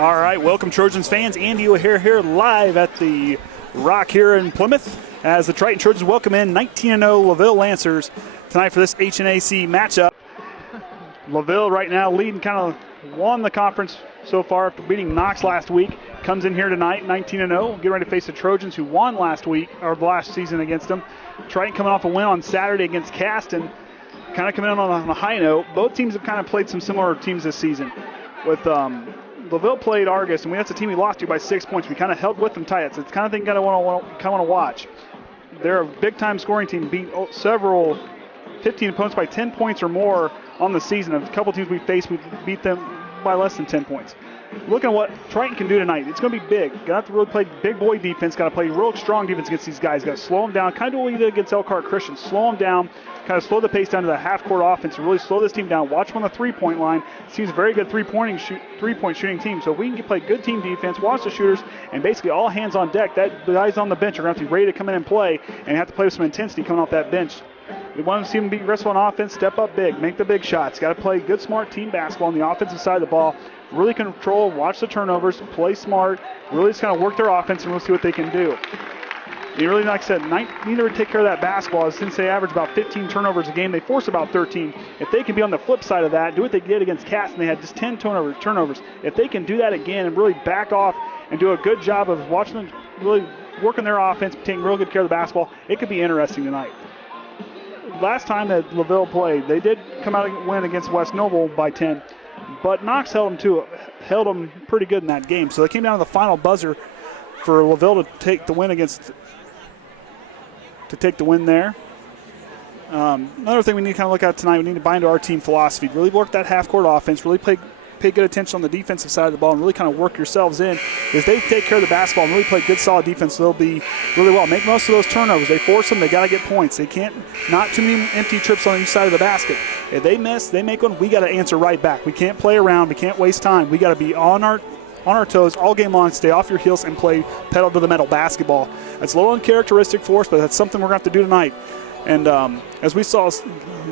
All right, welcome Trojans fans. Andy O'Hare here live at the Rock here in Plymouth as the Triton Trojans welcome in 19-0 LaVille Lancers tonight for this HNAC matchup. LaVille right now leading, kind of won the conference so far after beating Knox last week. Comes in here tonight 19-0, get ready to face the Trojans who won last week, or last season against them. Triton coming off a win on Saturday against Caston, kind of coming in on a high note. Both teams have kind of played some similar teams this season. With LaVille played Argus, and that's a team we lost to by 6 points. We kind of held with them tight. So it's the kind of thing you kind of want to watch. They're a big-time scoring team, beat several 15 opponents by 10 points or more on the season. A couple teams we faced, we beat them by less than 10 points. Look at what Triton can do tonight. It's going to be big. Got to have to really play big boy defense. Got to play real strong defense against these guys. Got to slow them down. Kind of what we did against Elkhart Christian. Slow them down. Kind of slow the pace down to the half-court offense. Really slow this team down. Watch them on the three-point line. This team's a very good three-point shooting team. So if we can play good team defense, watch the shooters, and basically all hands on deck, that the guys on the bench are going to have to be ready to come in and play, and have to play with some intensity coming off that bench. We want to see them be aggressive on offense, step up big, make the big shots. Got to play good, smart team basketball on the offensive side of the ball. Really control, watch the turnovers, play smart, really just kind of work their offense, and we'll see what they can do. You really, like I said, need to take care of that basketball. Since they average about 15 turnovers a game, they force about 13. If they can be on the flip side of that, do what they did against Cass, and they had just 10 turnovers. If they can do that again and really back off and do a good job of watching them really working their offense, taking real good care of the basketball, it could be interesting tonight. Last time that LaVille played, they did come out and win against West Noble by 10, but Knox held them pretty good in that game. So they came down to the final buzzer for LaVille to take the win there. Another thing we need to kind of look at tonight, we need to buy into our team philosophy. Really work that half-court offense, really pay good attention on the defensive side of the ball, and really kind of work yourselves in. If they take care of the basketball and really play good, solid defense, they'll be really well. Make most of those turnovers. They force them. They got to get points. They can't, not too many empty trips on each side of the basket. If they miss, they make one, we got to answer right back. We can't play around. We can't waste time. We got to be on our toes all game long, stay off your heels, and play pedal to the metal basketball. That's a little uncharacteristic for us, but that's something we're going to have to do tonight. And as we saw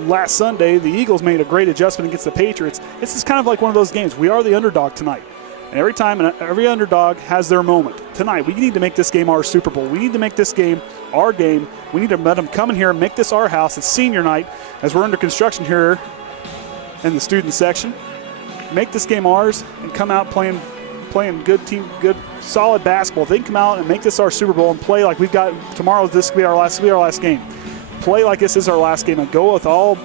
last Sunday, the Eagles made a great adjustment against the Patriots. This is kind of like one of those games. We are the underdog tonight. And every time, every underdog has their moment. Tonight, we need to make this game our Super Bowl. We need to make this game our game. We need to let them come in here and make this our house. It's senior night as we're under construction here in the student section. Make this game ours and come out playing good team, good solid basketball. If they can come out and make this our Super Bowl and play like we've got tomorrow, this will be our last game. Play like this is our last game and go with all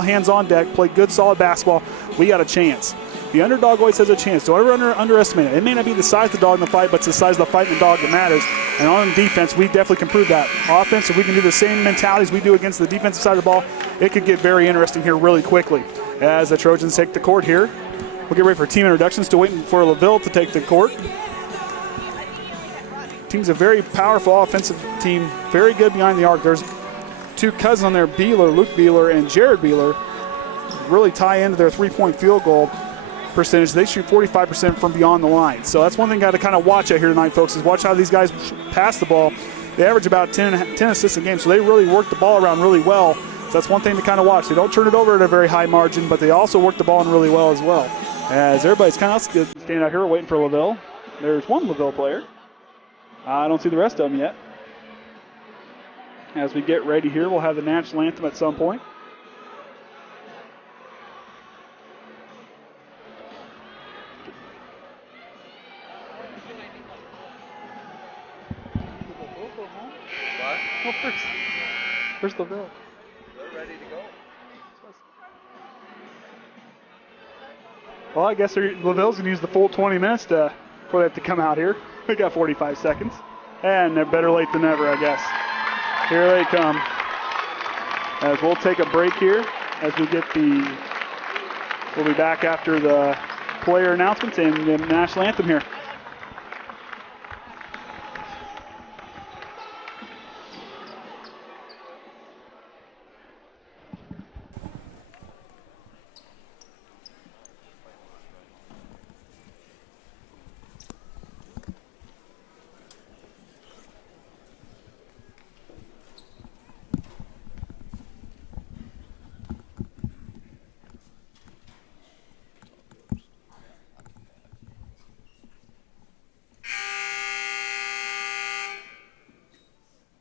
hands on deck, play good solid basketball, we got a chance. The underdog always has a chance. Don't ever underestimate it. It may not be the size of the dog in the fight, but it's the size of the fight and the dog that matters. And on defense, we definitely can prove that. Offense, if we can do the same mentalities we do against the defensive side of the ball, it could get very interesting here really quickly. As the Trojans take the court here, we'll get ready for team introductions. Still waiting for LaVille to take the court. Team's a very powerful offensive team, very good behind the arc. There's two cousins on there, Luke Beeler and Jared Beeler, really tie into their three-point field goal percentage. They shoot 45% from beyond the line. So that's one thing got to kind of watch out here tonight, folks, is watch how these guys pass the ball. They average about 10 assists a game, so they really work the ball around really well. So that's one thing to kind of watch. They don't turn it over at a very high margin, but they also work the ball in really well as well. As everybody's kind of standing out here waiting for LaVille. There's one LaVille player. I don't see the rest of them yet. As we get ready here, we'll have the national anthem at some point. Well, where's LaVille? They're ready to go. Well, I guess LaVille's going to use the full 20 minutes for that to come out here. We got 45 seconds. And they're better late than never, I guess. Here they come. As we'll take a break here as we get we'll be back after the player announcements and the national anthem here.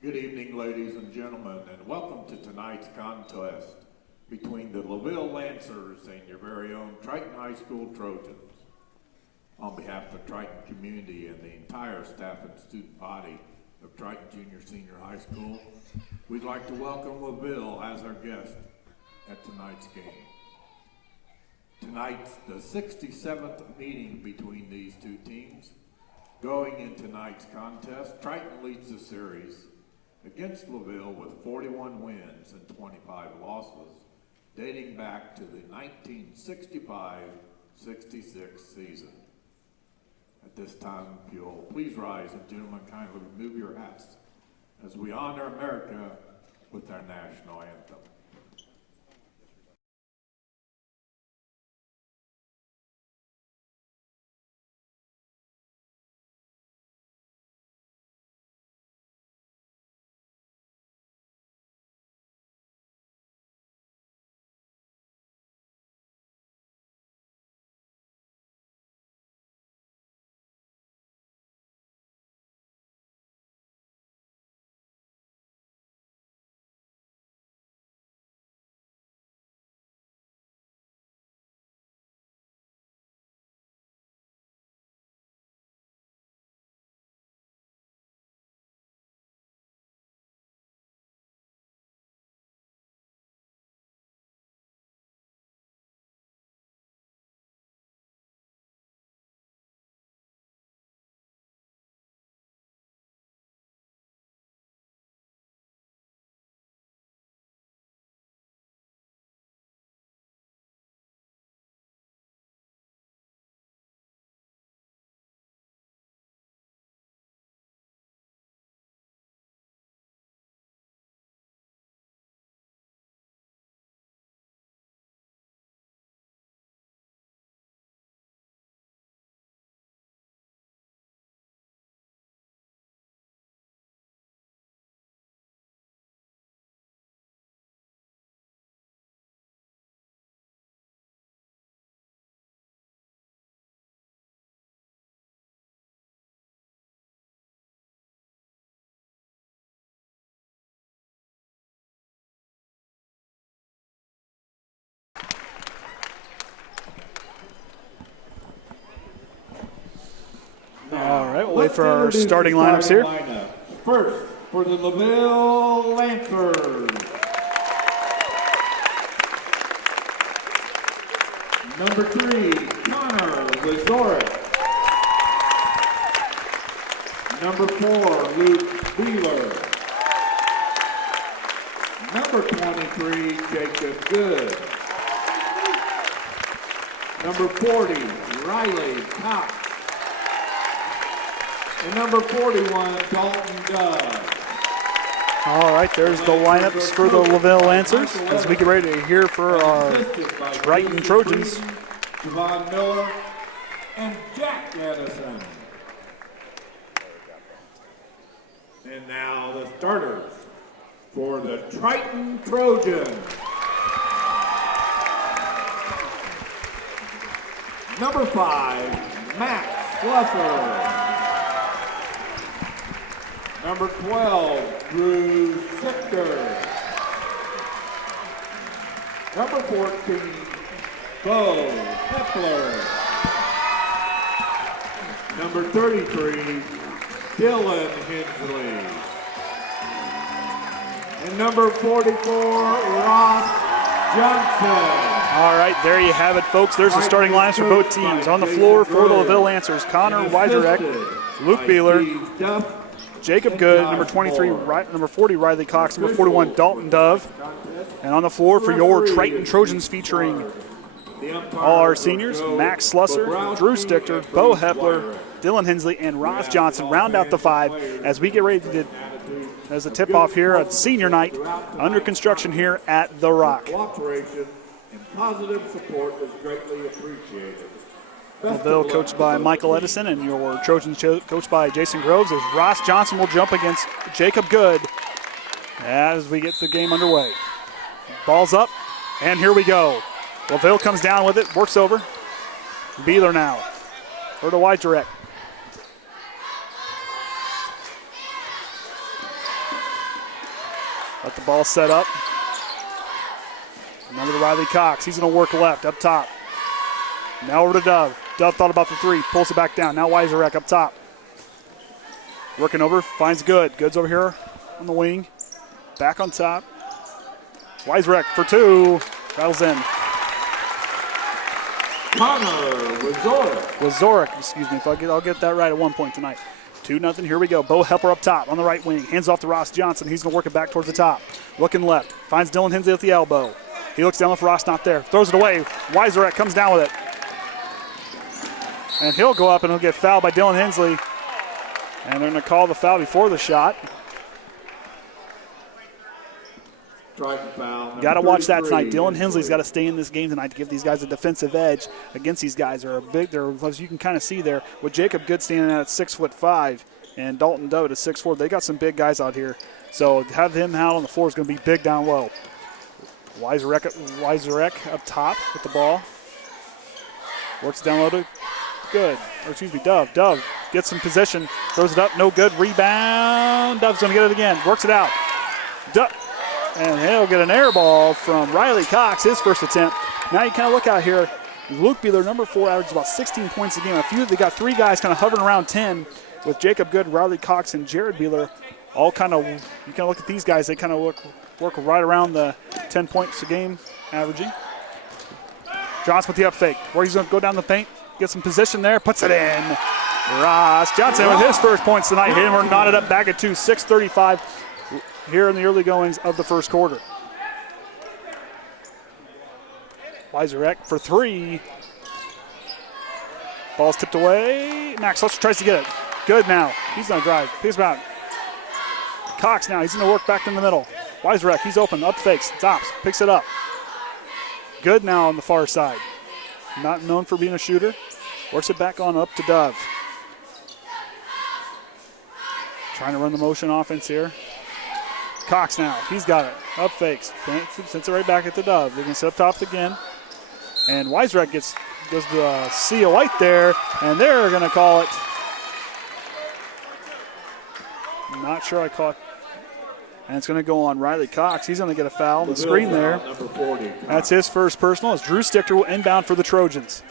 Good evening, ladies and gentlemen, and welcome to tonight's contest between the LaVille Lancers and your very own Triton High School Trojans. On behalf of the Triton community and the entire staff and student body of Triton Junior Senior High School, we'd like to welcome LaVille as our guest at tonight's game. Tonight's the 67th meeting between these two teams. Going in tonight's contest, Triton leads the series against LaVille with 41 wins and 25 losses, dating back to the 1965-66 season. At this time, if you'll please rise and gentlemen kindly remove your hats as we honor America with our national anthem. All right, we'll wait for our starting lineups here. First, for the LaVille Lancers, number 3, Connor Wazorek. Number 4, Luke Wheeler. Number 23, Jacob Good. Number 40, Riley Cox. And number 41, Dalton Dove. All right, there's the lineups for the LaVille Lancers as we get ready to hear for our Triton Trojans. Javon Miller and Jack Addison. And now the starters for the Triton Trojans. Number 5, Max Slusser. Number 12, Drew Sichter. Number 14, Bo Hepler. Number 33, Dylan Hensley. And number 44, Ross Johnson. All right, there you have it, folks. There's the starting lines for both teams. On the floor for the LaVille Lancers, Connor Wydrek, Luke Beeler, Jacob Good, number 23, number 40, Riley Cox, number 41, Dalton Dove. And on the floor for your Triton Trojans featuring all our seniors, Max Slusser, Drew Stichter, Bo Hepler, Dylan Hensley, and Ross Johnson round out the 5 as we get ready to, as a tip-off here at senior night under construction here at The Rock. Cooperation and positive support is greatly appreciated. LaVille coached by Michael Edison and your Trojans coached by Jason Groves as Ross Johnson will jump against Jacob Good as we get the game underway. Ball's up, and here we go. LaVille comes down with it, works over. Beeler now, or to wide direct. Let the ball set up. Number to Riley Cox. He's going to work left up top. Now over to Dove. Dove thought about the three. Pulls it back down. Now Weiserek up top. Working over. Finds Good. Good's over here on the wing. Back on top. Weiserek for two. Rattles in. Connor Wazorek, excuse me. If I'll get that right at one point tonight. 2-0. Here we go. Bo Hepler up top on the right wing. Hands off to Ross Johnson. He's going to work it back towards the top. Looking left. Finds Dylan Hensley at the elbow. He looks down with Ross not there. Throws it away. Weiserek comes down with it. And he'll go up and he'll get fouled by Dylan Hensley. And they're going to call the foul before the shot. Got to watch that tonight. Dylan Hensley's got to stay in this game tonight to give these guys a defensive edge against these guys. They're, as you can kind of see there, with Jacob Good standing at 6'5" and Dalton Doe at 6'4", they got some big guys out here. So to have him out on the floor is going to be big down low. Weiserek up top with the ball. Works down low to Good. Or excuse me, Dove. Dove gets some position. Throws it up. No good. Rebound. Dove's going to get it again. Works it out. And he'll get an air ball from Riley Cox, his first attempt. Now you kind of look out here. Luke Beeler, number 4, averages about 16 points a game. They got three guys kind of hovering around 10 with Jacob Good, Riley Cox, and Jared Beeler. All kind of, you kind of look at these guys, they kind of work right around the 10 points a game averaging. Johnson with the up fake, where he's going to go down the paint, get some position there, puts it in. Ross Johnson with his first points tonight. We're knotted up back at 2, 6:35 here in the early goings of the first quarter. Weiserek for three. Ball's tipped away. Max Lutcher tries to get it. Good now. He's going to drive. Picks him out. Cox now. He's going to work back in the middle. Weiserek, he's open. Up fakes. Stops. Picks it up. Good now on the far side. Not known for being a shooter. Works it back on up to Dove. Trying to run the motion offense here. Cox now. He's got it. Up fakes. Sends it right back at the Dove. They're going to set up top again. And Weiserek goes to Sia White there, and they're going to call it. I'm not sure I caught. And it's going to go on Riley Cox. He's going to get a foul on the screen there. That's his first personal. As Drew Stichter will inbound for the Trojans.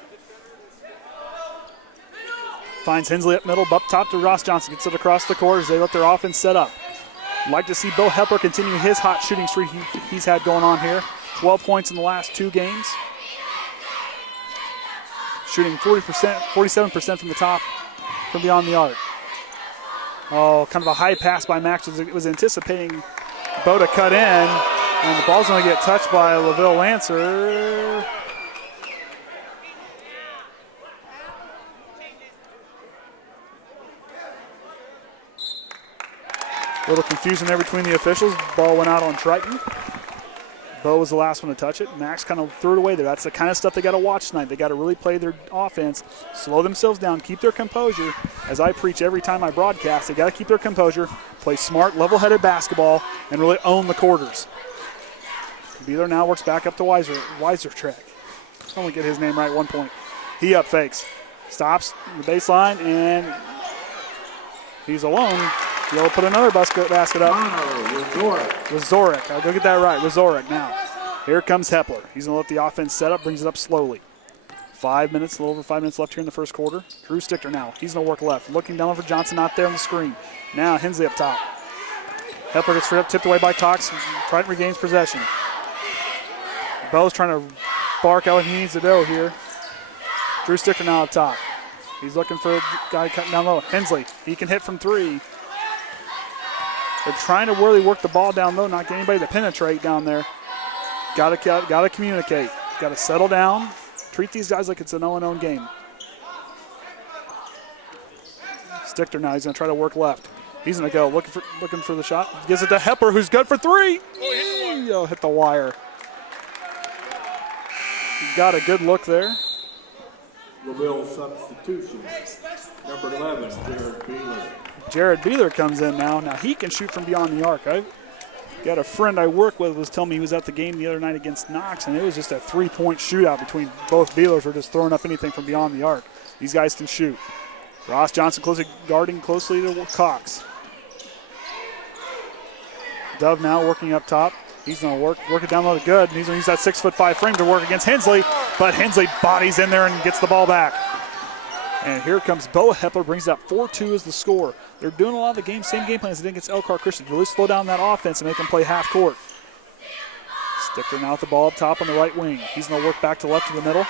Finds Hensley up middle, up top to Ross Johnson. Gets it across the court as they let their offense set up. Like to see Bo Hepler continue his hot shooting streak he's had going on here. 12 points in the last 2 games. Shooting 47% from the top, from beyond the arc. Oh, kind of a high pass by Max. Was anticipating Bo to cut in, and the ball's going to get touched by LaVille Lancer. A little confusion there between the officials. Ball went out on Triton. Bo was the last one to touch it. Max kind of threw it away there. That's the kind of stuff they got to watch tonight. They got to really play their offense, slow themselves down, keep their composure. As I preach every time I broadcast, they got to keep their composure, play smart, level-headed basketball, and really own the quarters. Beeler now works back up to Weiserek. Only get his name right at one point. He up fakes, stops the baseline, and he's alone. He'll put another basket up. Wazorek. I'll go get that right. Wazorek now. Here comes Hepler. He's going to let the offense set up, brings it up slowly. 5 minutes, a little over 5 minutes left here in the first quarter. Drew Stichter now. He's going to work left. Looking down for Johnson, not there on the screen. Now Hensley up top. Hepler gets free up, tipped away by Cox. Triton regains possession. Bo's trying to bark out what he needs to do here. Drew Stichter now up top. He's looking for a guy cutting down low. Hensley, he can hit from 3. They're trying to really work the ball down low, not get anybody to penetrate down there. Got to communicate. Got to settle down. Treat these guys like it's an 0-0 game. Stichter now. He's going to try to work left. He's going to go looking for the shot. Gives it to Hepler, who's good for 3. Oh, hit the wire. Got a good look there. LaVille substitution. Number 11, Jared Beeler. Jared Beeler comes in now. Now he can shoot from beyond the arc. I got a friend I work with was telling me he was at the game the other night against Knox, and it was just a 3-point shootout between both Beelers. Were just throwing up anything from beyond the arc. These guys can shoot. Ross Johnson guarding closely to Cox. Dove now working up top. He's going to work it down low good. And he's going to use that 6'5" frame to work against Hensley. But Hensley bodies in there and gets the ball back. And here comes Bo Hepler, brings up 4-2 as the score. They're doing a lot of the same game plan as they did against Elkhart Christian. Really slow down that offense and make them play half court. Sticker now with the ball up top on the right wing. He's going to work back to left to the middle.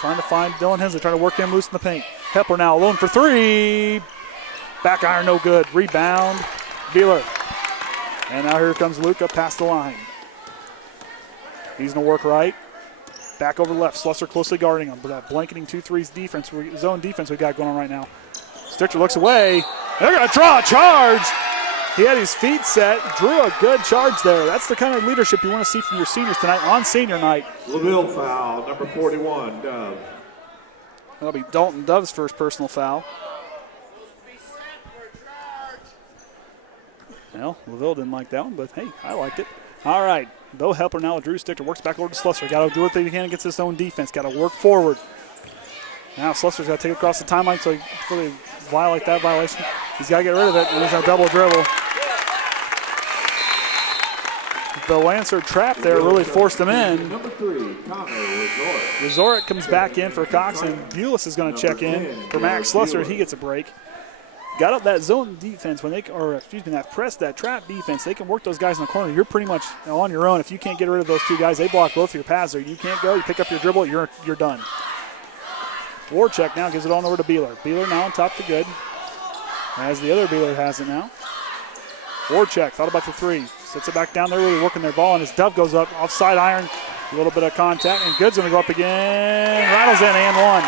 Trying to find Dylan Hensley, trying to work him loose in the paint. Hepler now alone for three. Back iron, no good. Rebound, Beeler. And now here comes Luke up past the line. He's going to work right. Back over left. Slusser closely guarding him. But that blanketing 2-3 defense, zone defense we got going on right now. Stitcher looks away. They're going to draw a charge. He had his feet set, drew a good charge there. That's the kind of leadership you want to see from your seniors tonight on senior night. LaVille foul, number 41, Dove. That'll be Dalton Dove's first personal foul. Well, LaVille didn't like that one, but hey, I liked it. All right, Bo Hepler now with Drew Stichter, works back over to Slusser. Got to do what they can against his own defense. Got to work forward. Now Slusser's got to take it across the timeline so before they violate that violation. He's got to get rid of it. There's a double dribble. The Lancer trap there really forced him in. Number 3, Connor Resort. Resort comes back in for Cox, and Bulis is going to check in for Max Slusser. He gets a break. Got up that zone defense when that press, that trap defense. They can work those guys in the corner. You're pretty much on your own. If you can't get rid of those two guys, they block both of your paths there. You can't go. You pick up your dribble. You're done. Warcheck now gives it on over to Beeler. Beeler now on top to good. As the other Beeler has it now. Warcheck thought about the three. Sits it back down there, really working their ball, and as Dove goes up, offside iron, a little bit of contact, and Good's going to go up again. Rattles in and one.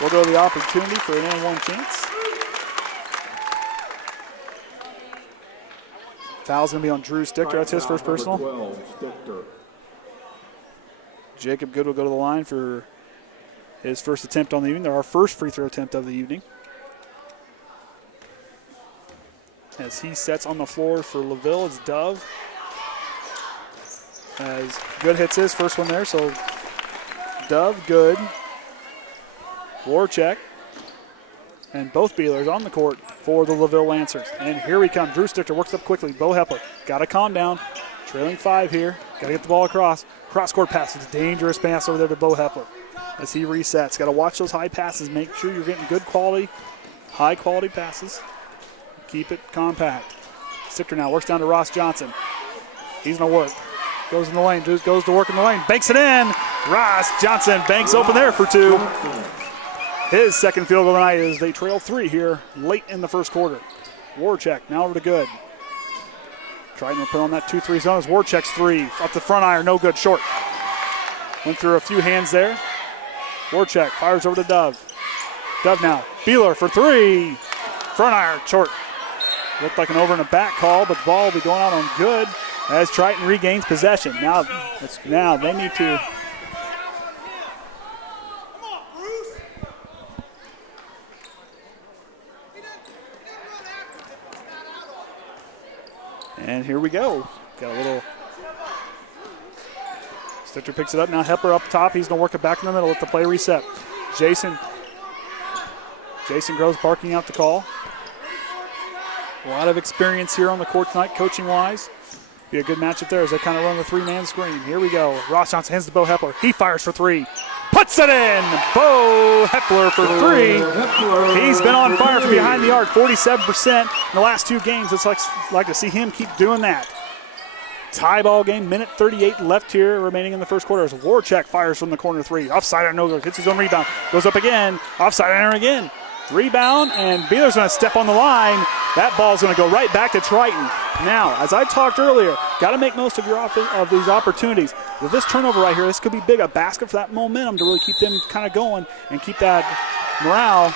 We'll go to the opportunity for an and one chance. Foul's going to be on Drew Stichter. That's his first personal. 12, Stichter. Jacob Good will go to the line for his first attempt on the evening. They're our first free throw attempt of the evening. As he sets on the floor for LaVille, it's Dove. As Good hits his first one there, so Dove, Good, Warcheck, and both Beelers on the court for the LaVille Lancers. And here we come. Drew Stichter works up quickly. Bo Hepler, got to calm down. Trailing 5 here. Got to get the ball across. Cross-court pass. It's a dangerous pass over there to Bo Hepler as he resets. Got to watch those high passes. Make sure you're getting good quality, high-quality passes. Keep it compact. Stichter now works down to Ross Johnson. He's going to work. Goes in the lane. Goes to work in the lane. Banks it in. Ross Johnson banks open there for 2. His second field goal tonight is they trail 3 here late in the first quarter. Warcheck now over to Good. Trying to put on that 2-3 zone as Warcheck's 3. Up the front iron. No good. Short. Went through a few hands there. Warcheck fires over to Dove. Dove now. Beeler for 3. Front iron. Short. Looked like an over and a back call, but the ball will be going out on Good as Triton regains possession. Now they need to. And here we go. Got a little. Stichter picks it up. Now Hepler up top. He's going to work it back in the middle. Let the play reset. Jason Groves barking out the call. A lot of experience here on the court tonight, coaching-wise. Be a good matchup there as they kind of run the 3-man screen. Here we go. Ross Johnson hands to Bo Hepler. He fires for 3. Puts it in. Bo Hepler for 3. He's been on fire from behind the arc, 47% in the last 2 games. It's like to see him keep doing that. Tie ball game, minute 38 left here remaining in the first quarter as Warcheck fires from the corner 3. Offside iron, no good. Hits his own rebound. Goes up again. Offside iron again. Rebound, and Beeler's going to step on the line. That ball's going to go right back to Triton. Now, as I talked earlier, got to make most of these opportunities. With this turnover right here, this could be big, a basket for that momentum to really keep them kind of going and keep that morale.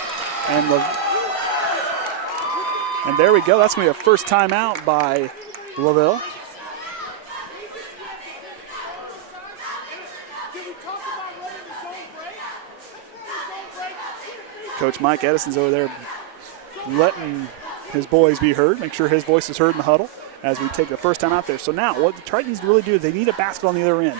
And there we go. That's going to be a first timeout by LaVille. Coach Mike Edison's over there letting his boys be heard, make sure his voice is heard in the huddle as we take the first time out there. So now what the Triton needs to really do is they need a basket on the other end.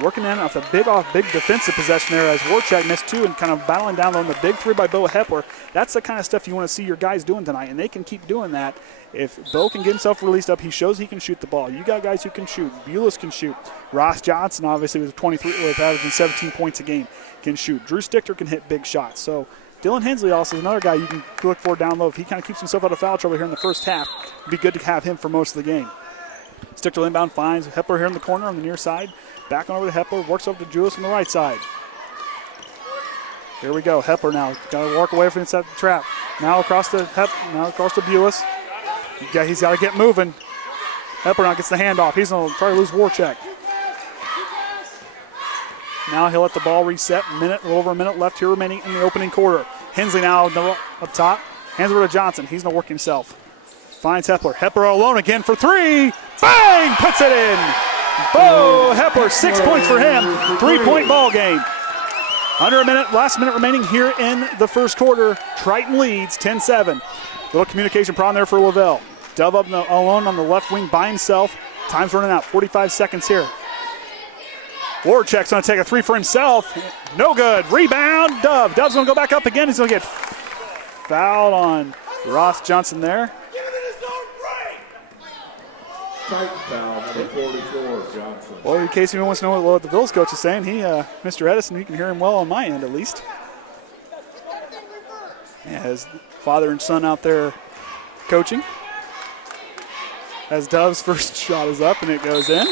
working in off a big defensive possession there as Warchek missed two and kind of battling down on the big three by Bo Hepler. That's the kind of stuff you want to see your guys doing tonight, and they can keep doing that. If Bo can get himself released up, he shows he can shoot the ball. You got guys who can shoot. Bulis can shoot. Ross Johnson, obviously, with averaging 17 points a game, can shoot. Drew Stichter can hit big shots. So Dylan Hensley also is another guy you can look for down low. If he kind of keeps himself out of foul trouble here in the first half, it'd be good to have him for most of the game. Stichter inbound finds Hepler here in the corner on the near side. Back on over to Hepler, works over to Julius on the right side. Here we go. Hepler now got to walk away from inside the trap. Now across to Bulis. He's got to get moving. Hepler now gets the handoff. He's going to try to lose Warchek. Now he'll let the ball reset. A little over a minute left here remaining in the opening quarter. Hensley now up top. Hands over to Johnson. He's going to work himself. Finds Hepler. Hepler alone again for three. Bang! Puts it in. Bo Hepler, 6 points for him. 3-point ball game. Under a minute, last minute remaining here in the first quarter. Triton leads 10-7. Little communication problem there for LaVille. Dove up alone on the left wing by himself. Time's running out, 45 seconds here. Warchek's going to take a three for himself. No good. Rebound, Dove. Dove's going to go back up again. He's going to get fouled on Ross Johnson there. Titan foul, number 44, Johnson. Well, in case anyone wants to know what the Bills coach is saying, Mr. Edison, you can hear him well on my end at least. Yeah, his father and son out there coaching. As Dove's first shot is up and it goes in.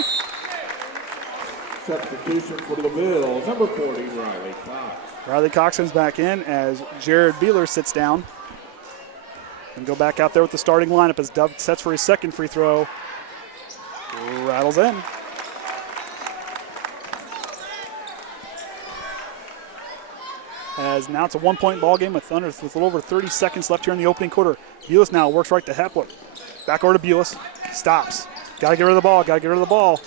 Substitution for LaVille, number 40, Riley Cox. Riley Cox comes back in as Jared Beeler sits down. And go back out there with the starting lineup as Dove sets for his second free throw. Rattles in. As now it's a 1-point ball game with a little over 30 seconds left here in the opening quarter. Bulis now works right to Hepler. Back over to Bulis. Stops. Got to get rid of the ball.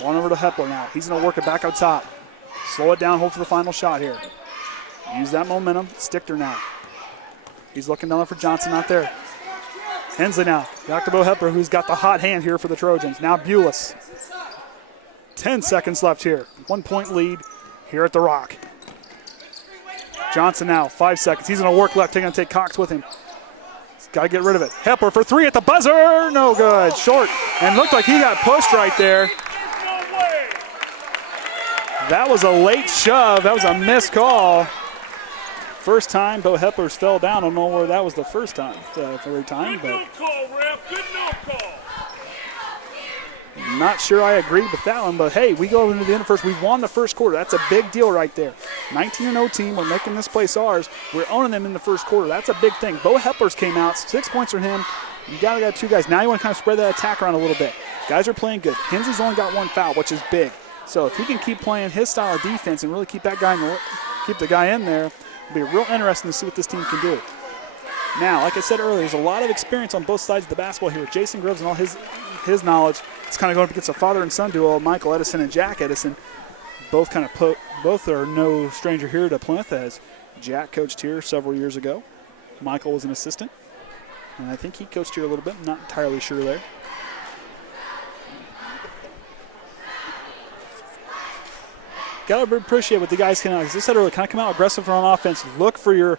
One over to Hepler now. He's going to work it back up top. Slow it down, hope for the final shot here. Use that momentum. Stichter now. He's looking down there for Johnson out there. Hensley now. Back to Bo Hepler, who's got the hot hand here for the Trojans. Now Bulis. 10 seconds left here. 1-point lead here at the Rock. Johnson now, 5 seconds. He's going to work left. He's going to take Cox with him. He's got to get rid of it. Hepler for three at the buzzer. No good. Short. And looked like he got pushed right there. That was a late shove. That was a missed call. First time Bo Hepler's fell down. I don't know where that was the first time. Every time, but not sure I agreed with that one. But hey, we go into the end of first. We won the first quarter. That's a big deal right there. 19-0 team. We're making this place ours. We're owning them in the first quarter. That's a big thing. Bo Hepler's came out. 6 points for him. You got two guys. Now you want to kind of spread that attack around a little bit. Guys are playing good. Hensley's only got one foul, which is big. So if he can keep playing his style of defense and really keep the guy in there, it'll be real interesting to see what this team can do. Now, like I said earlier, there's a lot of experience on both sides of the basketball here. Jason Groves and all his knowledge. It's kind of going up against a father and son duo, Michael Edison and Jack Edison. Both are no stranger here to Plymouth, as Jack coached here several years ago. Michael was an assistant, and I think he coached here a little bit. I'm not entirely sure there. Got to appreciate what the guys can, as I said earlier, kind of come out aggressive on offense, look for your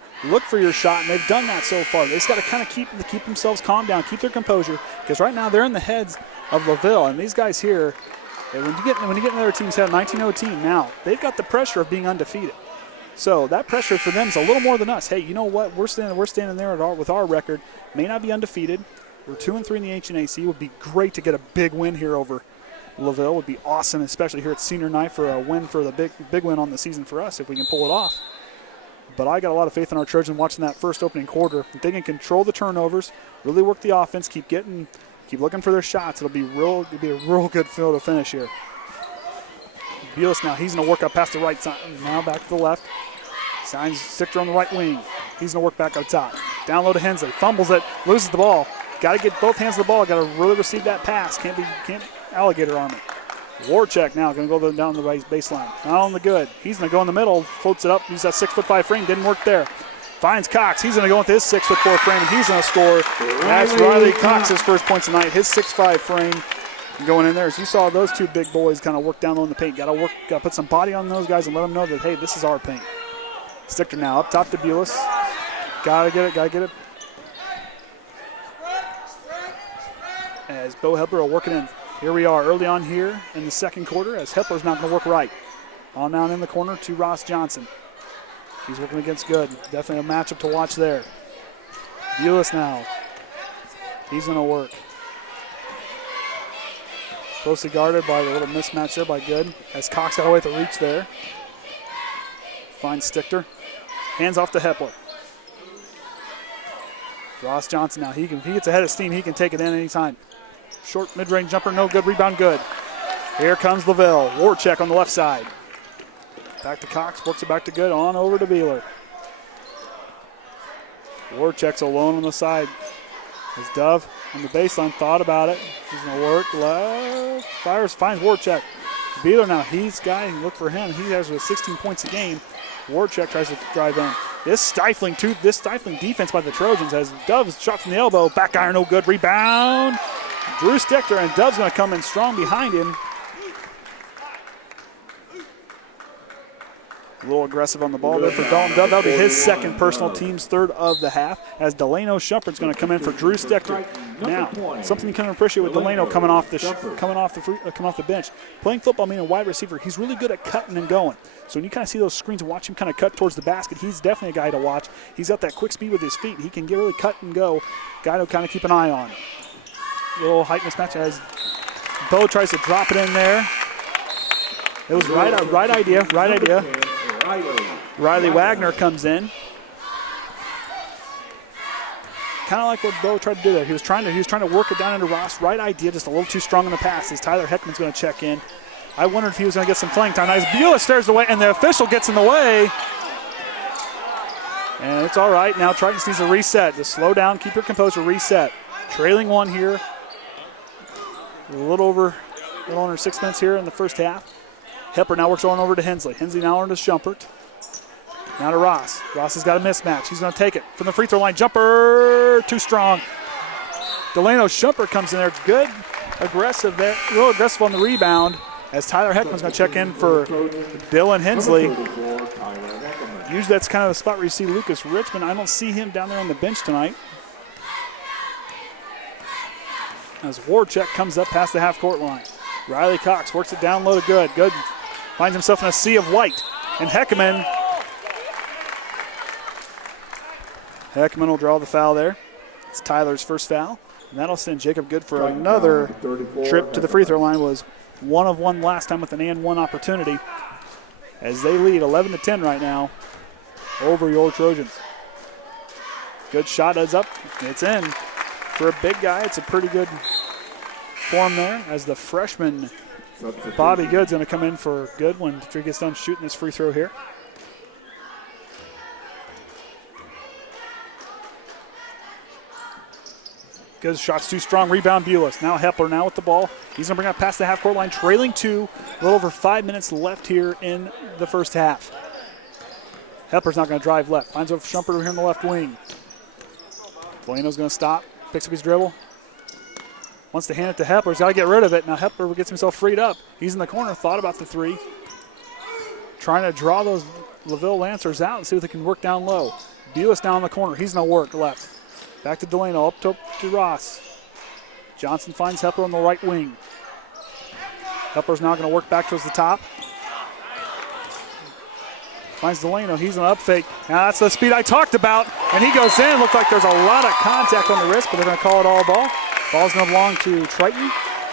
shot, and they've done that so far. They just got to kind of keep themselves calm down, keep their composure, because right now they're in the heads of LaVille, and these guys here, when you get in the other team's head, 19-0 team now, they've got the pressure of being undefeated. So that pressure for them is a little more than us. Hey, you know what? We're standing there with our record, may not be undefeated. We're 2-3 in the HNAC. Would be great to get a big win here over LaVille. Would be awesome, especially here at senior night for a win, for the big win on the season for us if we can pull it off. But I got a lot of faith in our Trojans watching that first opening quarter. If they can control the turnovers, really work the offense, keep looking for their shots, it'll be a real good field to finish here. Bulis now, he's going to work up past the right side. Now back to the left. Signs Stichter on the right wing. He's going to work back up top. Down low to Hensley. Fumbles it, loses the ball. Got to get both hands of the ball. Got to really receive that pass. Can't alligator on it. Warchek now going to go down the baseline. Not on the good. He's going to go in the middle, floats it up, use that 6'5" frame. Didn't work there. Finds Cox. He's going to go with his 6'4" frame, and he's going to score. That's Riley Cox's first points tonight. His 6'5" frame Going in there, as you saw those two big boys kind of work down low in the paint. Got to put some body on those guys and let them know that, hey, this is our paint. Stichter now up top to Bulis. Got to get it. As Bo Hepler are working in. Here we are early on here in the second quarter as Hepler's not going to work right. On down in the corner to Ross Johnson. He's working against Good. Definitely a matchup to watch there. Bulis now. He's going to work. Closely guarded by the little mismatch there by Good. As Cox got away with the reach there. Finds Stichter. Hands off to Hepler. Ross Johnson now. He gets ahead of steam. He can take it in anytime. Short mid-range jumper, no good. Rebound good. Here comes LaVille. Warcheck on the left side. Back to Cox. Works it back to Good. On over to Beeler. Warcheck's alone on the side. As Dove on the baseline thought about it. He's going to work left. Fires, finds Warcheck. Beeler now, look for him. He has 16 points a game. Warcheck tries to drive in. This stifling defense by the Trojans as Dove's shot from the elbow. Back iron, no good. Rebound. Drew Stichter, and Dove's going to come in strong behind him. A little aggressive on the ball there for Dalton Dove. That'll be his second personal, team's third of the half, as Delano Shumpert's going to come in for Drew Stichter. Now, something you can appreciate with Delano coming off the bench. Playing football, being a wide receiver, he's really good at cutting and going. So when you kind of see those screens and watch him kind of cut towards the basket, he's definitely a guy to watch. He's got that quick speed with his feet. He can really cut and go. Guy to kind of keep an eye on. Little height mismatch as Bo tries to drop it in there. It was right idea. Riley Wagner comes in. Kind of like what Bo tried to do there. He was trying to work it down into Ross. Right idea, just a little too strong in the pass. As Tyler Heckman's going to check in. I wondered if he was going to get some playing time. As Beulah stares away, and the official gets in the way. And it's all right. Now Triton needs to reset. Just slow down, keep your composure, reset. Trailing one here. A little under 6 minutes here in the first half. Hepler now works on over to Hensley. Hensley now on to Schumpert. Now to Ross. Ross has got a mismatch. He's going to take it from the free throw line. Jumper, too strong. Delano Schumpert comes in there. Good, aggressive there. Real aggressive on the rebound as Tyler Heckman's going to check in for Dylan Hensley. Usually that's kind of the spot where you see Lucas Richmond. I don't see him down there on the bench tonight. As Warcheck comes up past the half-court line. Riley Cox works it down low to Good. Good finds himself in a sea of white. And Heckman will draw the foul there. It's Tyler's first foul. And that'll send Jacob Good for another trip to the free throw line. Was 1 of 1 last time with an and one opportunity. As they lead 11-10 right now over your Trojans. Good shot, heads up. It's in. For a big guy, it's a pretty good form there as the freshman Bobby Good's going to come in for Good after he gets done shooting his free throw here. Good's shot's too strong. Rebound Bulis. Now Hepler now with the ball. He's going to bring up past the half-court line, trailing 2. A little over 5 minutes left here in the first half. Hepler's not going to drive left. Finds over Shumpert over here on the left wing. Delano's going to stop. Picks up his dribble. Wants to hand it to Hepler. He's got to get rid of it. Now Hepler gets himself freed up. He's in the corner. Thought about the three. Trying to draw those LaVille Lancers out and see if they can work down low. Bulis down in the corner. He's going to work left. Back to Delano. Up to Ross. Johnson finds Hepler on the right wing. Hepler's now going to work back towards the top. Finds Delano. He's an up fake. Now that's the speed I talked about. And he goes in. Looked like there's a lot of contact on the wrist, but they're going to call it all ball. Ball's going to belong to Triton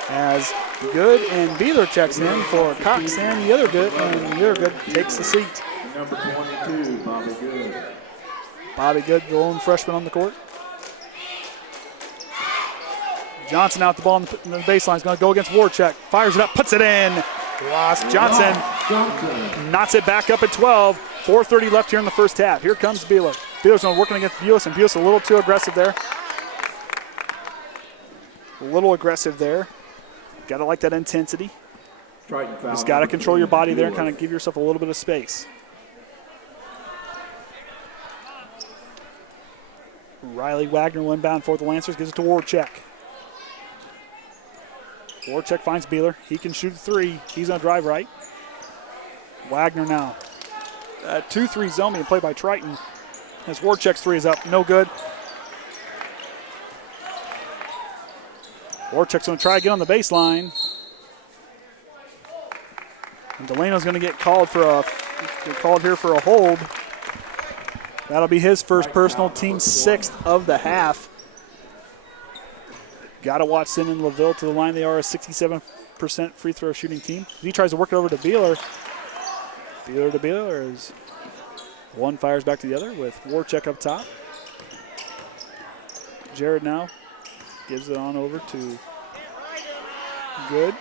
as Good and Beeler checks in for Cox, and the other Good takes the seat. Number 22, Bobby Good. Bobby Good, the lone freshman on the court. Johnson out the ball in the baseline. Is going to go against Warcheck. Fires it up, puts it in. Ross Johnson knots it back up at 12. 4:30 left here in the first half. Here comes Beeler. Beeler's going to working against Bulis, and Bulis a little too aggressive there. Got to like that intensity. Just got to control your body there and kind of give yourself a little bit of space. Riley Wagner will inbound for the Lancers. Gives it to Warcheck. Warchek finds Beeler. He can shoot a three. He's going to drive right. Wagner now. 2-3 zone being played by Triton. As Warchek's three is up. No good. Warchek's going to try to get on the baseline. And Delano's going to get called here for a hold. That'll be his first personal, team sixth of the half. Got to watch Sin and LaVille to the line. They are a 67% free throw shooting team. He tries to work it over to Beeler. Beeler to Beeler as one fires back to the other with Warchek up top. Jared now gives it on over to Good.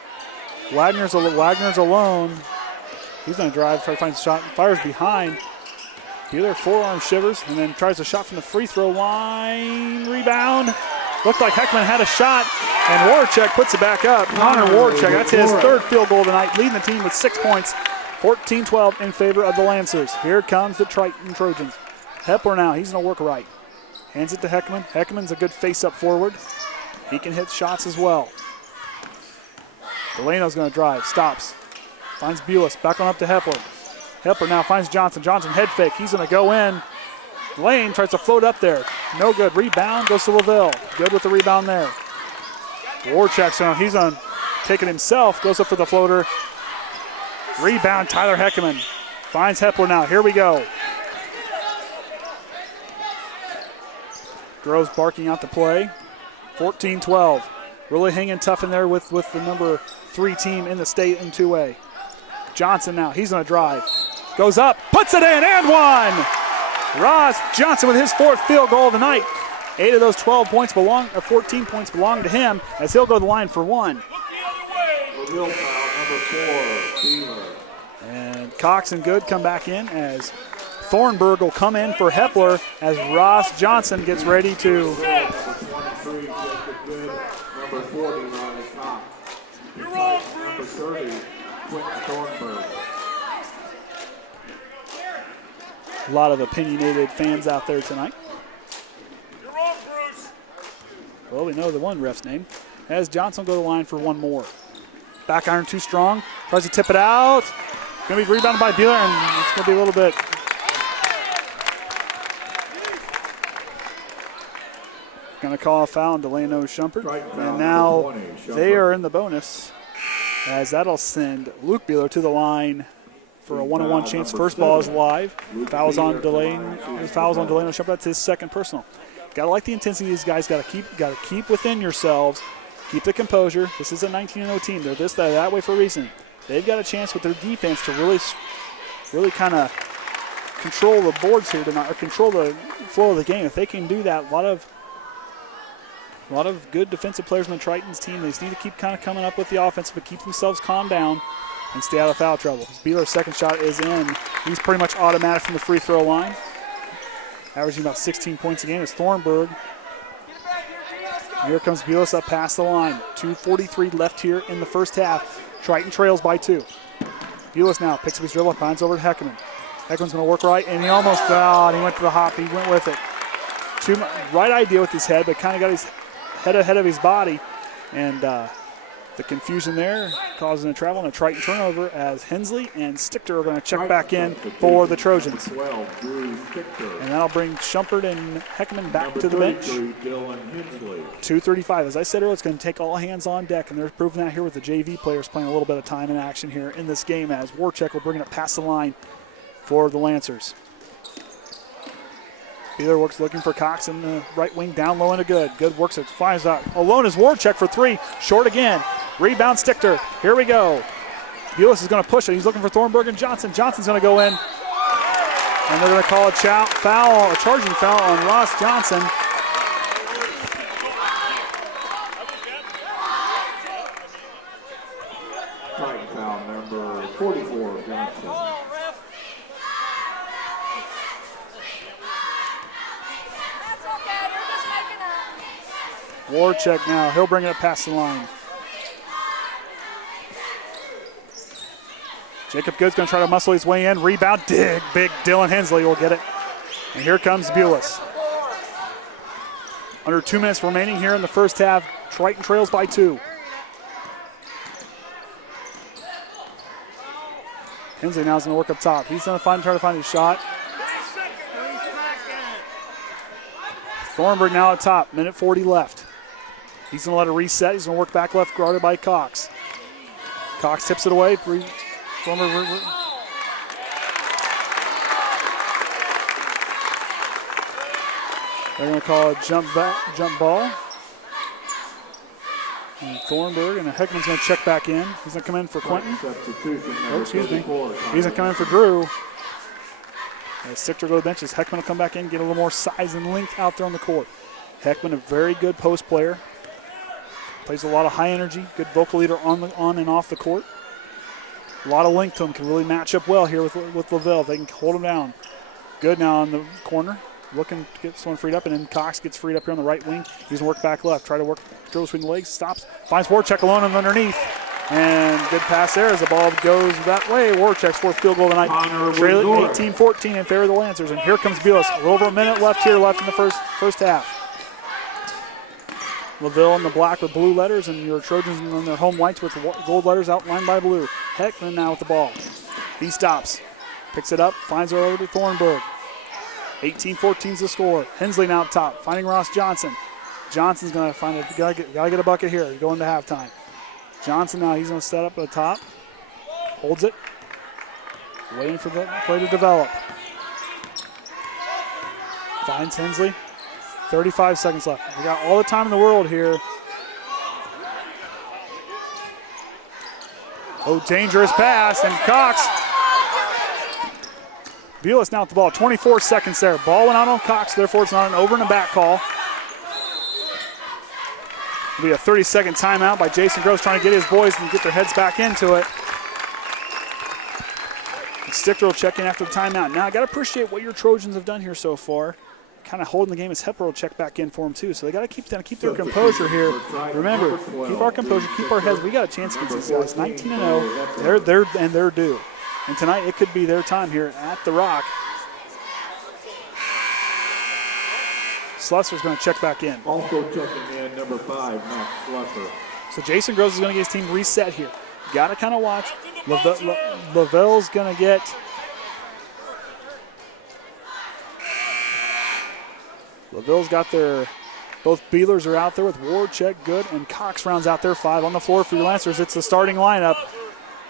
Wagner's alone. He's going to drive, try to find a shot, fires behind. Beeler forearm shivers and then tries a shot from the free throw line. Rebound. Looked like Heckman had a shot, and Warchek puts it back up. Connor Warchek, that's his third field goal tonight, leading the team with 6 points, 14-12 in favor of the Lancers. Here comes the Triton Trojans. Hepler now, he's going to work right. Hands it to Heckman. Heckman's a good face-up forward. He can hit shots as well. Delano's going to drive, stops. Finds Bulis, back on up to Hepler. Hepler now finds Johnson. Johnson head fake, he's going to go in. Lane tries to float up there. No good. Rebound goes to LaVille. Good with the rebound there. Warchek's on. He's on. Take it himself. Goes up for the floater. Rebound. Tyler Heckman finds Hepler now. Here we go. Groves barking out the play. 14-12. Really hanging tough in there with the number 3 team in the state in 2A. Johnson now. He's going to drive. Goes up. Puts it in and one. Ross Johnson with his 4th field goal of the night. 8 of those 14 points belong to him as he'll go to the line for one. LaVille foul, number 4, Beeler. And Cox and Good come back in as Thornburg will come in for Hepler as Ross Johnson gets ready to. Number 23, Jacob Good. Number 40, Ronnie Cox. Number 30, Quentin Thornburg. A lot of opinionated fans out there tonight. You're wrong, Bruce. Well, we know the one ref's name. As Johnson will go to the line for one more. Back iron too strong. Tries to tip it out. Going to be rebounded by Beeler, and it's going to be a little bit. Going to call a foul on Delano Shumpert. And now they are in the bonus, as that'll send Luke Beeler to the line for a 1-on-1 chance. First ball is live. Fouls on Delano Shumpert. That's his second personal. Got to like the intensity these guys. Got to keep within yourselves. Keep the composure. This is a 19-0 team. They're this, that way for a reason. They've got a chance with their defense to really kind of control the boards here tonight, or control the flow of the game. If they can do that, a lot of good defensive players on the Tritons team. They just need to keep kind of coming up with the offense, but keep themselves calm down and stay out of foul trouble. Beeler's second shot is in. He's pretty much automatic from the free throw line. Averaging about 16 points a game is Thornburg. Here comes Bulis up past the line. 2:43 left here in the first half. Triton trails by 2. Bulis now picks up his dribble and finds over to Heckman. Heckman's going to work right, and he almost fouled. He went to the hop. He went with it. Right idea with his head, but kind of got his head ahead of his body. And the confusion there causing a travel and a Triton turnover as Hensley and Stichter are going to check back in for the Trojans. And that'll bring Shumpert and Heckman back to the bench. 2:35. As I said earlier, it's going to take all hands on deck, and they're proving that here with the JV players playing a little bit of time and action here in this game as Warchek will bring it past the line for the Lancers. Beeler works looking for Cox in the right wing, down low and a Good. Good works it, finds out. Alone is Warchek for 3. Short again. Rebound Stichter. Here we go. Bulis is going to push it. He's looking for Thornburg and Johnson. Johnson's going to go in. And they're going to call a charging foul on Ross Johnson. Triton foul, number 44, Johnson. Warchek now. He'll bring it up past the line. Jacob Good's going to try to muscle his way in. Rebound. Big Dylan Hensley will get it. And here comes Bulis. Under 2 minutes remaining here in the first half. Triton trails by 2. Hensley now is going to work up top. He's going to try to find his shot. Thornburg now at top. Minute 40 left. He's going to let it reset. He's going to work back left, guarded by Cox. Cox tips it away. Thornburg. They're going to call a jump ball. And Thornburg and Heckman's going to check back in. He's going to come in for Quentin. Oh, excuse me. He's going to come in for Drew. As Stichter go to the benches, Heckman will come back in, get a little more size and length out there on the court. Heckman, a very good post player. Plays a lot of high energy, good vocal leader on and off the court. A lot of length to him, can really match up well here with LaVille. They can hold him down. Good now on the corner. Looking to get someone freed up, and then Cox gets freed up here on the right wing. He's going to work back left, try to work, throws between the legs, stops, finds Warcheck alone and underneath. And good pass there as the ball goes that way. Warcheck's fourth field goal tonight. Trailing 18-14 in favor of the Lancers. And here comes Beals. A little over a minute left in the first half. LaVille in the black with blue letters, and your Trojans in their home whites with gold letters outlined by blue. Heckman now with the ball. He stops, picks it up, finds it over to Thornburg. 18-14 is the score. Hensley now up top, finding Ross Johnson. Johnson's going to gotta get a bucket here, going to halftime. Johnson now, he's going to set up at the top. Holds it. Waiting for the play to develop. Finds Hensley. 35 seconds left. We got all the time in the world here. Oh, dangerous pass, and Cox. Bulis now with the ball, 24 seconds there. Ball went out on Cox, therefore it's not an over and a back call. It'll be a 30-second timeout by Jason Gross trying to get his boys and get their heads back into it. Stichter will check in after the timeout. Now, I got to appreciate what your Trojans have done here so far. Kind of holding the game as Hepler will check back in for them, too. So they got to keep their composure here. Remember, keep our composure, keep our heads. We got a chance against these guys. 19-0, they're due. And tonight, it could be their time here at the Rock. Slusser's going to check back in. Also checking in, number 5, Max Slusser. So Jason Gross is going to get his team reset here. Got to kind of watch. LaVille's going to get. LaVille's got their. Both Bealers are out there with Warcheck, good, and Cox rounds out their 5 on the floor for your Lancers. It's the starting lineup.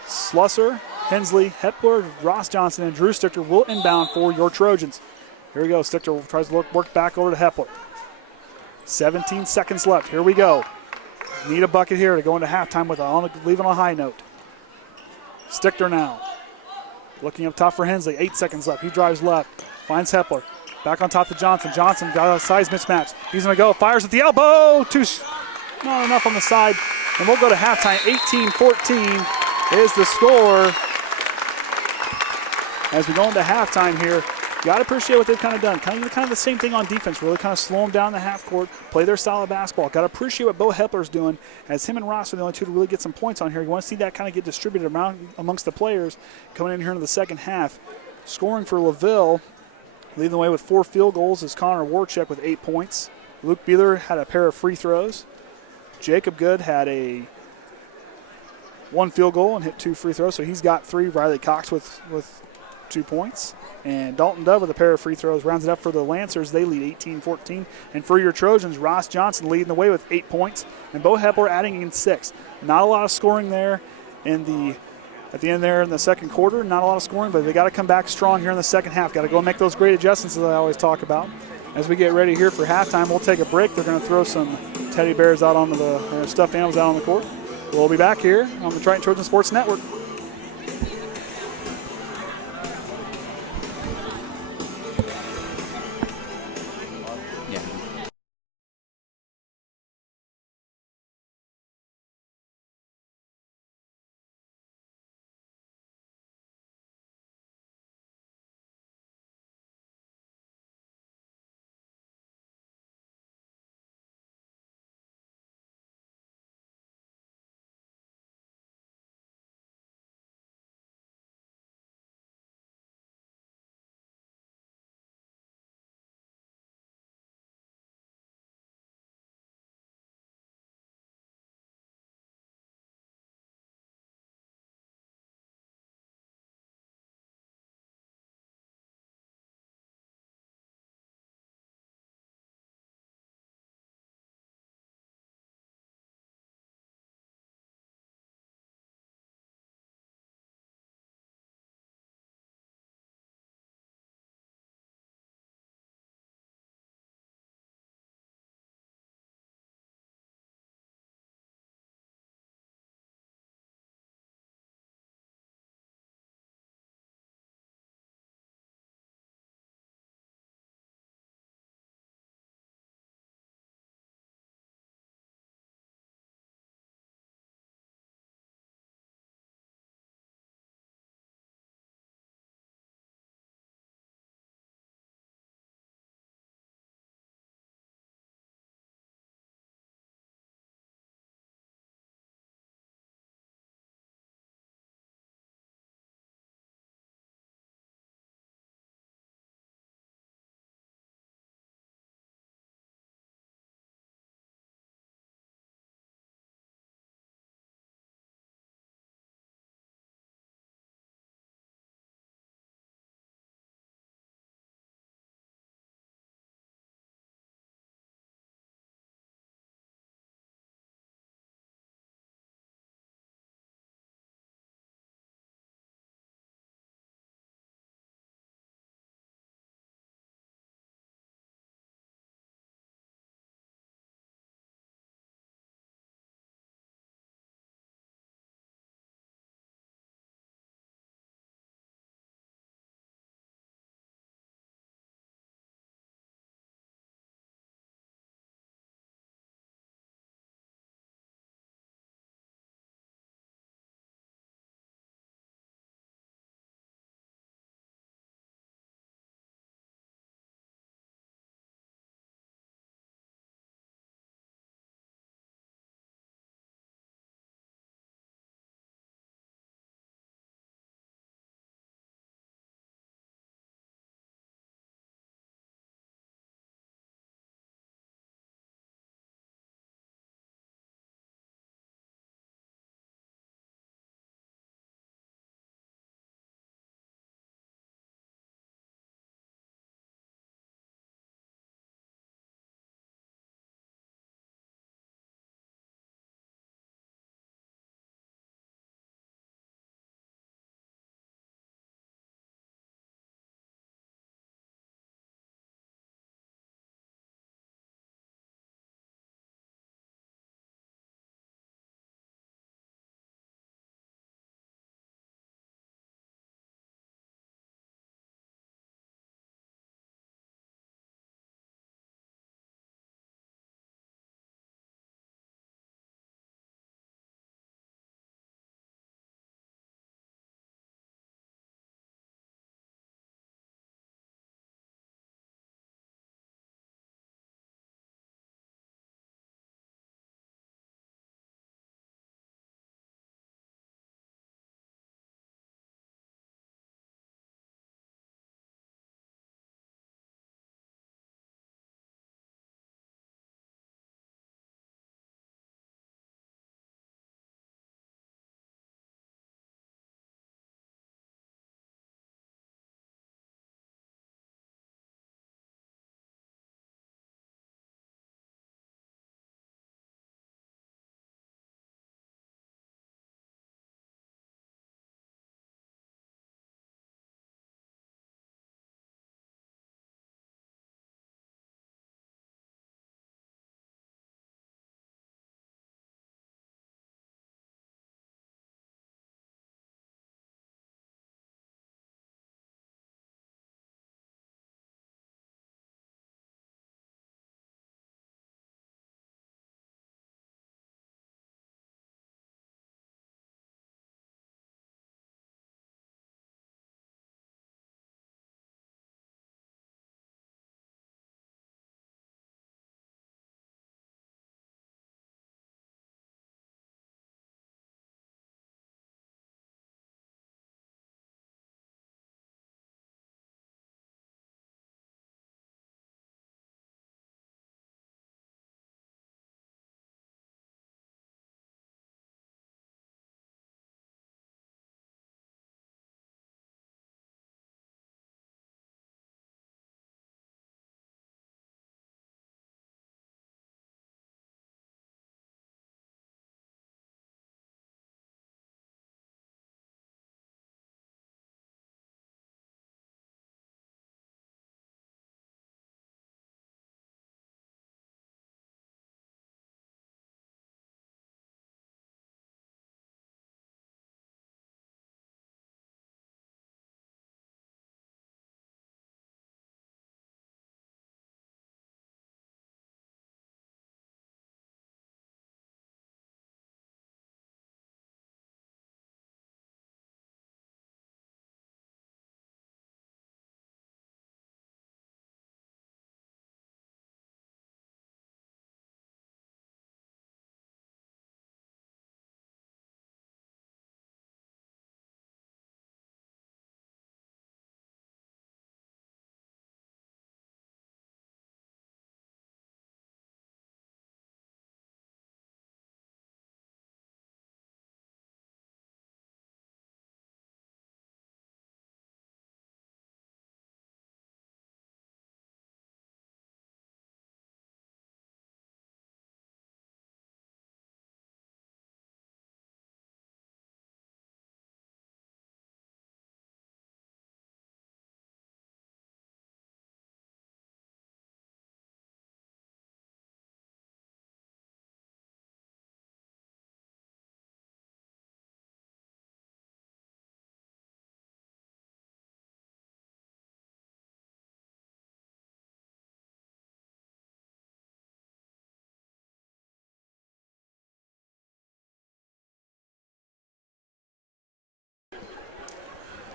Slusser, Hensley, Hepler, Ross Johnson, and Drew Stichter will inbound for your Trojans. Here we go. Stichter tries to work back over to Hepler. 17 seconds left. Here we go. Need a bucket here to go into halftime with leaving on a high note. Stichter now. Looking up top for Hensley. 8 seconds left. He drives left. Finds Hepler. Back on top to Johnson. Johnson got a size mismatch. He's going to go. Fires at the elbow. Not enough on the side. And we'll go to halftime. 18-14 is the score. As we go into halftime here, you got to appreciate what they've kind of done. Kind of the same thing on defense. Really kind of slow them down in the half court, play their style of basketball. Got to appreciate what Bo Hepler's doing, as him and Ross are the only two to really get some points on here. You want to see that kind of get distributed around amongst the players coming in here into the second half. Scoring for LaVille, leading the way with 4 field goals is Connor Warcheck with 8 points. Luke Beeler had a pair of free throws. Jacob Good had a 1 field goal and hit 2 free throws, so he's got 3. Riley Cox with 2 points. And Dalton Dove with a pair of free throws rounds it up for the Lancers. They lead 18-14. And for your Trojans, Ross Johnson leading the way with 8 points. And Bo Hepler adding in 6. Not a lot of scoring there at the end there in the second quarter. Not a lot of scoring, but they got to come back strong here in the second half. Got to go and make those great adjustments that I always talk about. As we get ready here for halftime, we'll take a break. They're going to throw some teddy bears out onto the stuffed animals out on the court. We'll be back here on the Triton Trojan Sports Network.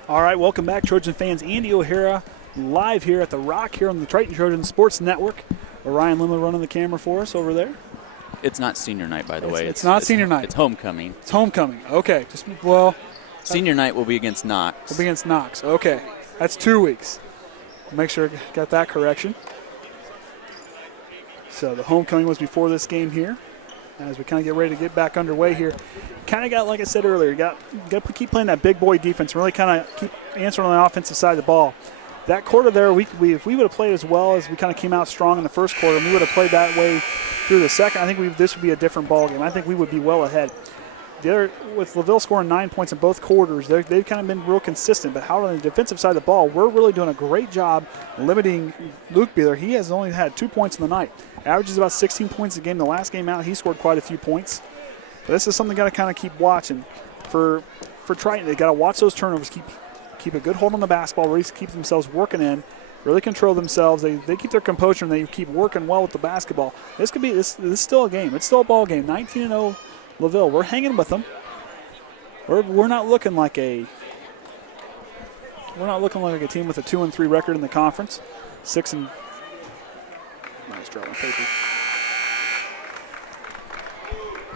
All right, welcome back, Trojan fans. Andy O'Hara live here at the Rock here on the Triton Trojan Sports Network. Orion Lemler running the camera for us over there. It's not senior night, by the way. It's not senior night. It's homecoming. It's homecoming. Okay. Senior night will be against Knox. We'll be against Knox. Okay. That's 2 weeks. Make sure I got that correction. So the homecoming was before this game here. As we kind of get ready to get back underway here. Kind of got, like I said earlier, you got to keep playing that big boy defense, really kind of keep answering on the offensive side of the ball. That quarter there, if we would have played as well as we kind of came out strong in the first quarter, and we would have played that way through the second, I think this would be a different ball game. I think we would be well ahead. With LaVille scoring 9 points in both quarters, they've kind of been real consistent. But how on the defensive side of the ball, we're really doing a great job limiting Luke Beeler. He has only had 2 points in the night. Averages about 16 points a game. The last game out, he scored quite a few points. But this is something got to kind of keep watching. For Triton, they got to watch those turnovers, keep a good hold on the basketball, really keep themselves working in, really control themselves. They keep their composure and they keep working well with the basketball. This is still a game. It's still a ball game. 19-0 LaVille. We're hanging with them. We're not looking like a team with a 2-3 record in the conference. Nice draw on paper.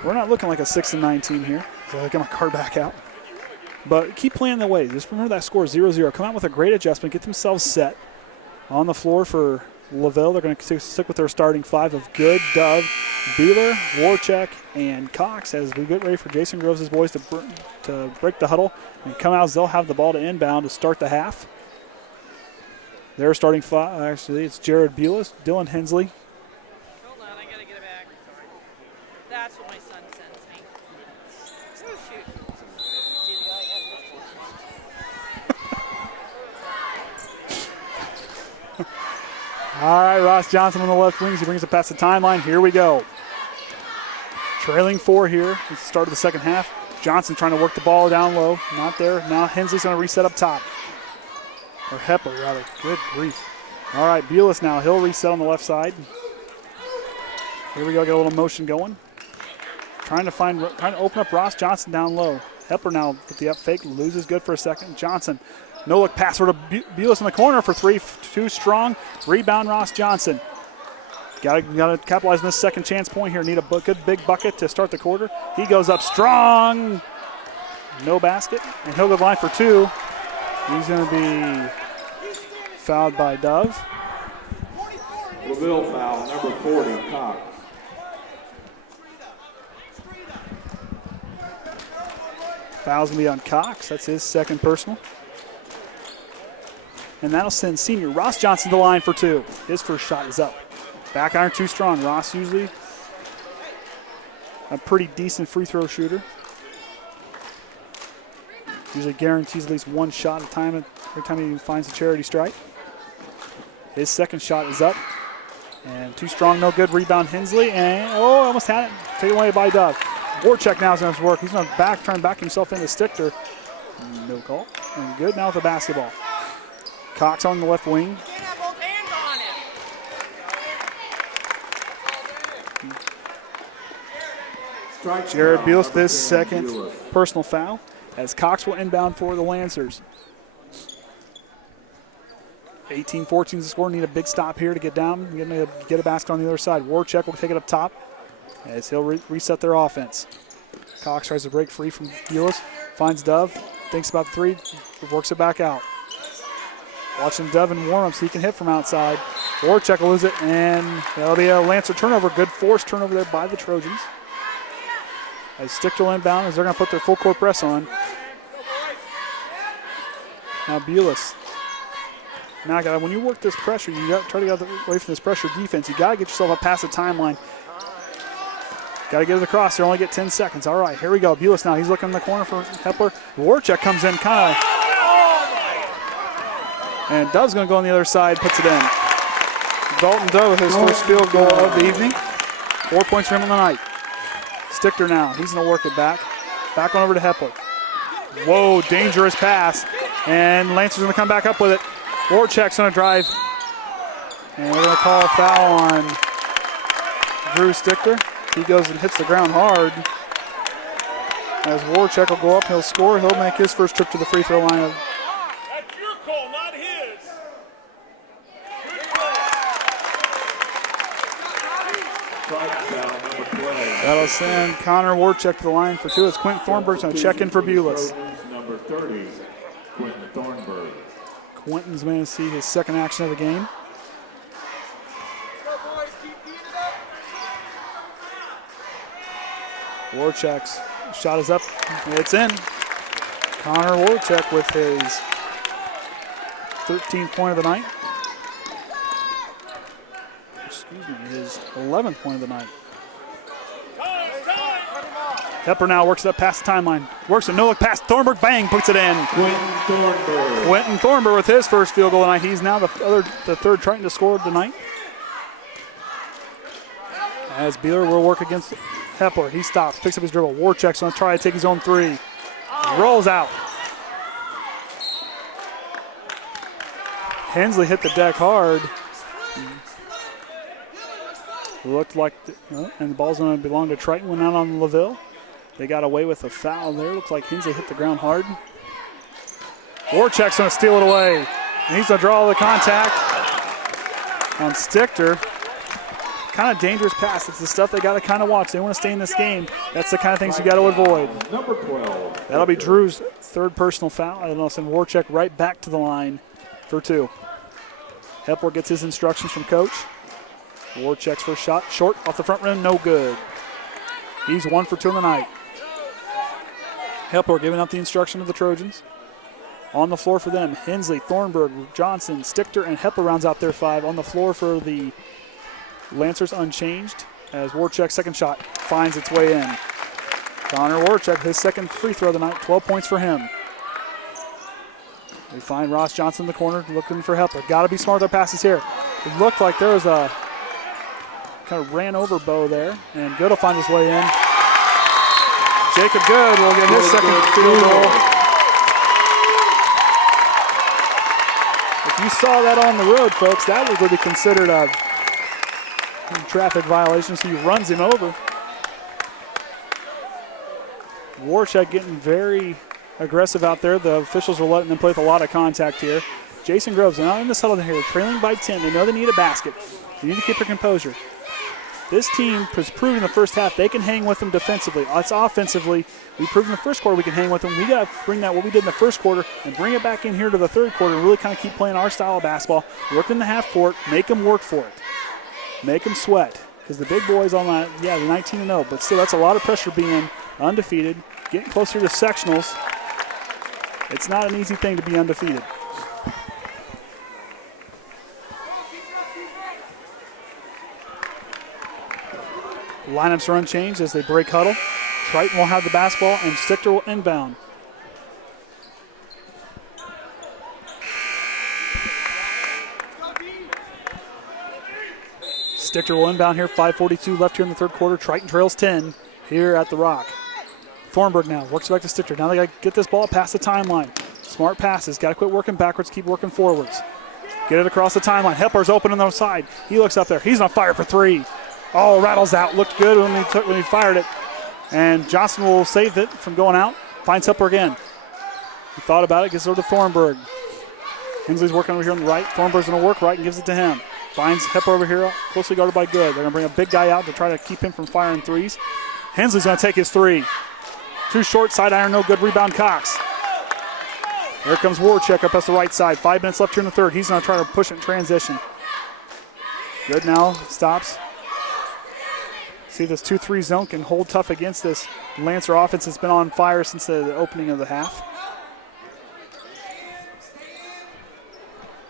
We're not looking like a 6-9 team here. So I got my card back out. But keep playing the way. Just remember that score 0-0. Come out with a great adjustment. Get themselves set on the floor for LaVille. They're going to stick with their starting five of Good, Dove, Beeler, Warchek, and Cox as we get ready for Jason Groves' boys to break the huddle and come out as they'll have the ball to inbound to start the half. Their starting five, actually, it's Jared Bulis, Dylan Hensley. Hold on, I gotta get it back. That's what my son sends me. Oh, shoot. See the guy All right, Ross Johnson on the left wing. He brings it past the timeline. Here we go. Trailing 4 here at the start of the second half. Johnson trying to work the ball down low. Not there. Now Hensley's going to reset up top. Or Hepler, rather. Good grief. All right, Bulis now. He'll reset on the left side. Here we go. Get a little motion going. Trying to open up Ross Johnson down low. Hepler now with the up fake. Loses good for a second. Johnson. No look pass over to Bulis in the corner for 3. Too strong. Rebound Ross Johnson. Got to capitalize on this second chance point here. Need a good big bucket to start the quarter. He goes up strong. No basket. And he'll go line for 2. He's going to be fouled by Dove. LaVille foul, number 40, Cox. Foul's going to be on Cox. That's his second personal. And that'll send senior Ross Johnson to the line for 2. His first shot is up. Back iron too strong. Ross usually a pretty decent free throw shooter. Usually guarantees at least 1 shot at a time every time he finds a charity strike. His second shot is up. And too strong, no good. Rebound Hensley. And, almost had it. Taken away by Dove. Warchek now is going to work. He's going to try and back himself into Stichter. No call. And good now with the basketball. Cox on the left wing. Can't have both hands on it. Jared Bulis, this second personal foul, as Cox will inbound for the Lancers. 18-14 is the score. Need a big stop here to get down. Get a basket on the other side. Warchek will take it up top as he'll reset their offense. Cox tries to break free from Bulis. Finds Dove. Thinks about the 3. Works it back out. Watching Dove in warm-up so he can hit from outside. Warchek will lose it, and that'll be a Lancer turnover. Good forced turnover there by the Trojans. As Stichter will inbound as they're going to put their full court press on. Now Bulis. Now, when you work this pressure, you got to try to get away from this pressure defense. You got to get yourself up past the timeline. Got to get it across. They only get 10 seconds. All right, here we go. Bulis now. He's looking in the corner for Hepler. Warchek comes in kind of. And Dove's going to go on the other side, puts it in. Dalton Dove with his first field goal of the evening. 4 points for him on the night. Stichter now. He's going to work it back. Back on over to Hepler. Whoa, dangerous pass. And Lancer's going to come back up with it. Warchek's going to drive. And we're going to call a foul on Drew Stichter. He goes and hits the ground hard. As Warchek will go up, he'll score. He'll make his first trip to the free throw line Triton foul number 12. That'll send Connor Warchek to the line for 2 as Quentin Thornburg's going to check in for Bulis. Trojans number 30, Quentin Thornburg. Quentin's going to see his second action of the game. Warchek's shot is up. It's in. Connor Warchek with his 13th point of the night. Excuse me, his 11th point of the night. Hepper now works it up past the timeline. Works a no-look pass. Thornburg, bang, puts it in. Quentin Thornburg. Quentin Thornburg with his first field goal tonight. He's now the third Triton to score tonight. As Beeler will work against Hepler. He stops, picks up his dribble. Warchek's going to try to take his own three. Rolls out. Hensley hit the deck hard. Looked like, and the ball's going to belong to Triton. Went out on LaVille. They got away with a foul there. Looks like Hensley hit the ground hard. Warchek's going to steal it away. And he's going to draw the contact on Stichter. Kind of dangerous pass. It's the stuff they got to kind of watch. They want to stay in this game. That's the kind of things you got to avoid. Number 12. That'll be Drew's third personal foul. And it'll send Warchek right back to the line for 2. Hepler gets his instructions from coach. Warchek's first shot, short off the front rim, no good. He's 1 for 2 in the night. Hepler giving out the instruction of the Trojans. On the floor for them, Hensley, Thornburg, Johnson, Stichter, and Hepler rounds out their 5. On the floor for the Lancers unchanged as Warchek's second shot finds its way in. Connor Warchek, his second free throw of the night, 12 points for him. We find Ross Johnson in the corner looking for Hepler. Got to be smart with their passes here. It looked like there was a kind of ran over Bo there, and Good will find his way in. Jacob Good will get his second field goal. If you saw that on the road, folks, that would be considered a traffic violation, so he runs him over. Warchek getting very aggressive out there. The officials are letting them play with a lot of contact here. Jason Groves now in the huddle here, trailing by 10. They know they need a basket. They need to keep their composure. This team has proven in the first half they can hang with them defensively. Us offensively, we proved in the first quarter we can hang with them. We got to bring that what we did in the first quarter and bring it back in here to the third quarter and really kind of keep playing our style of basketball. Work in the half court, make them work for it. Make them sweat. Because the big boys on that, yeah, they're 19-0, but still that's a lot of pressure being undefeated, getting closer to sectionals. It's not an easy thing to be undefeated. Lineups are unchanged as they break huddle. Triton will have the basketball and Stichter will inbound. Stichter will inbound here, 5:42 left here in the third quarter. Triton trails 10 here at the Rock. Thornburg now works back to Stichter. Now they got to get this ball past the timeline. Smart passes, got to quit working backwards, keep working forwards. Get it across the timeline. Hepler's open on the side. He looks up there. He's on fire for 3. Oh, rattles out. Looked good when he fired it. And Johnson will save it from going out. Finds Hepler again. He thought about it, gets it over to Thornburg. Hensley's working over here on the right. Thornburg's going to work right and gives it to him. Finds Hepler over here, closely guarded by Good. They're going to bring a big guy out to try to keep him from firing threes. Hensley's going to take his 3. Too short, side iron, no good. Rebound, Cox. Here comes Warchek up as the right side. 5 minutes left here in the third. He's going to try to push it in transition. Good now, stops. See, this 2-3 zone can hold tough against this Lancer offense that's been on fire since the opening of the half.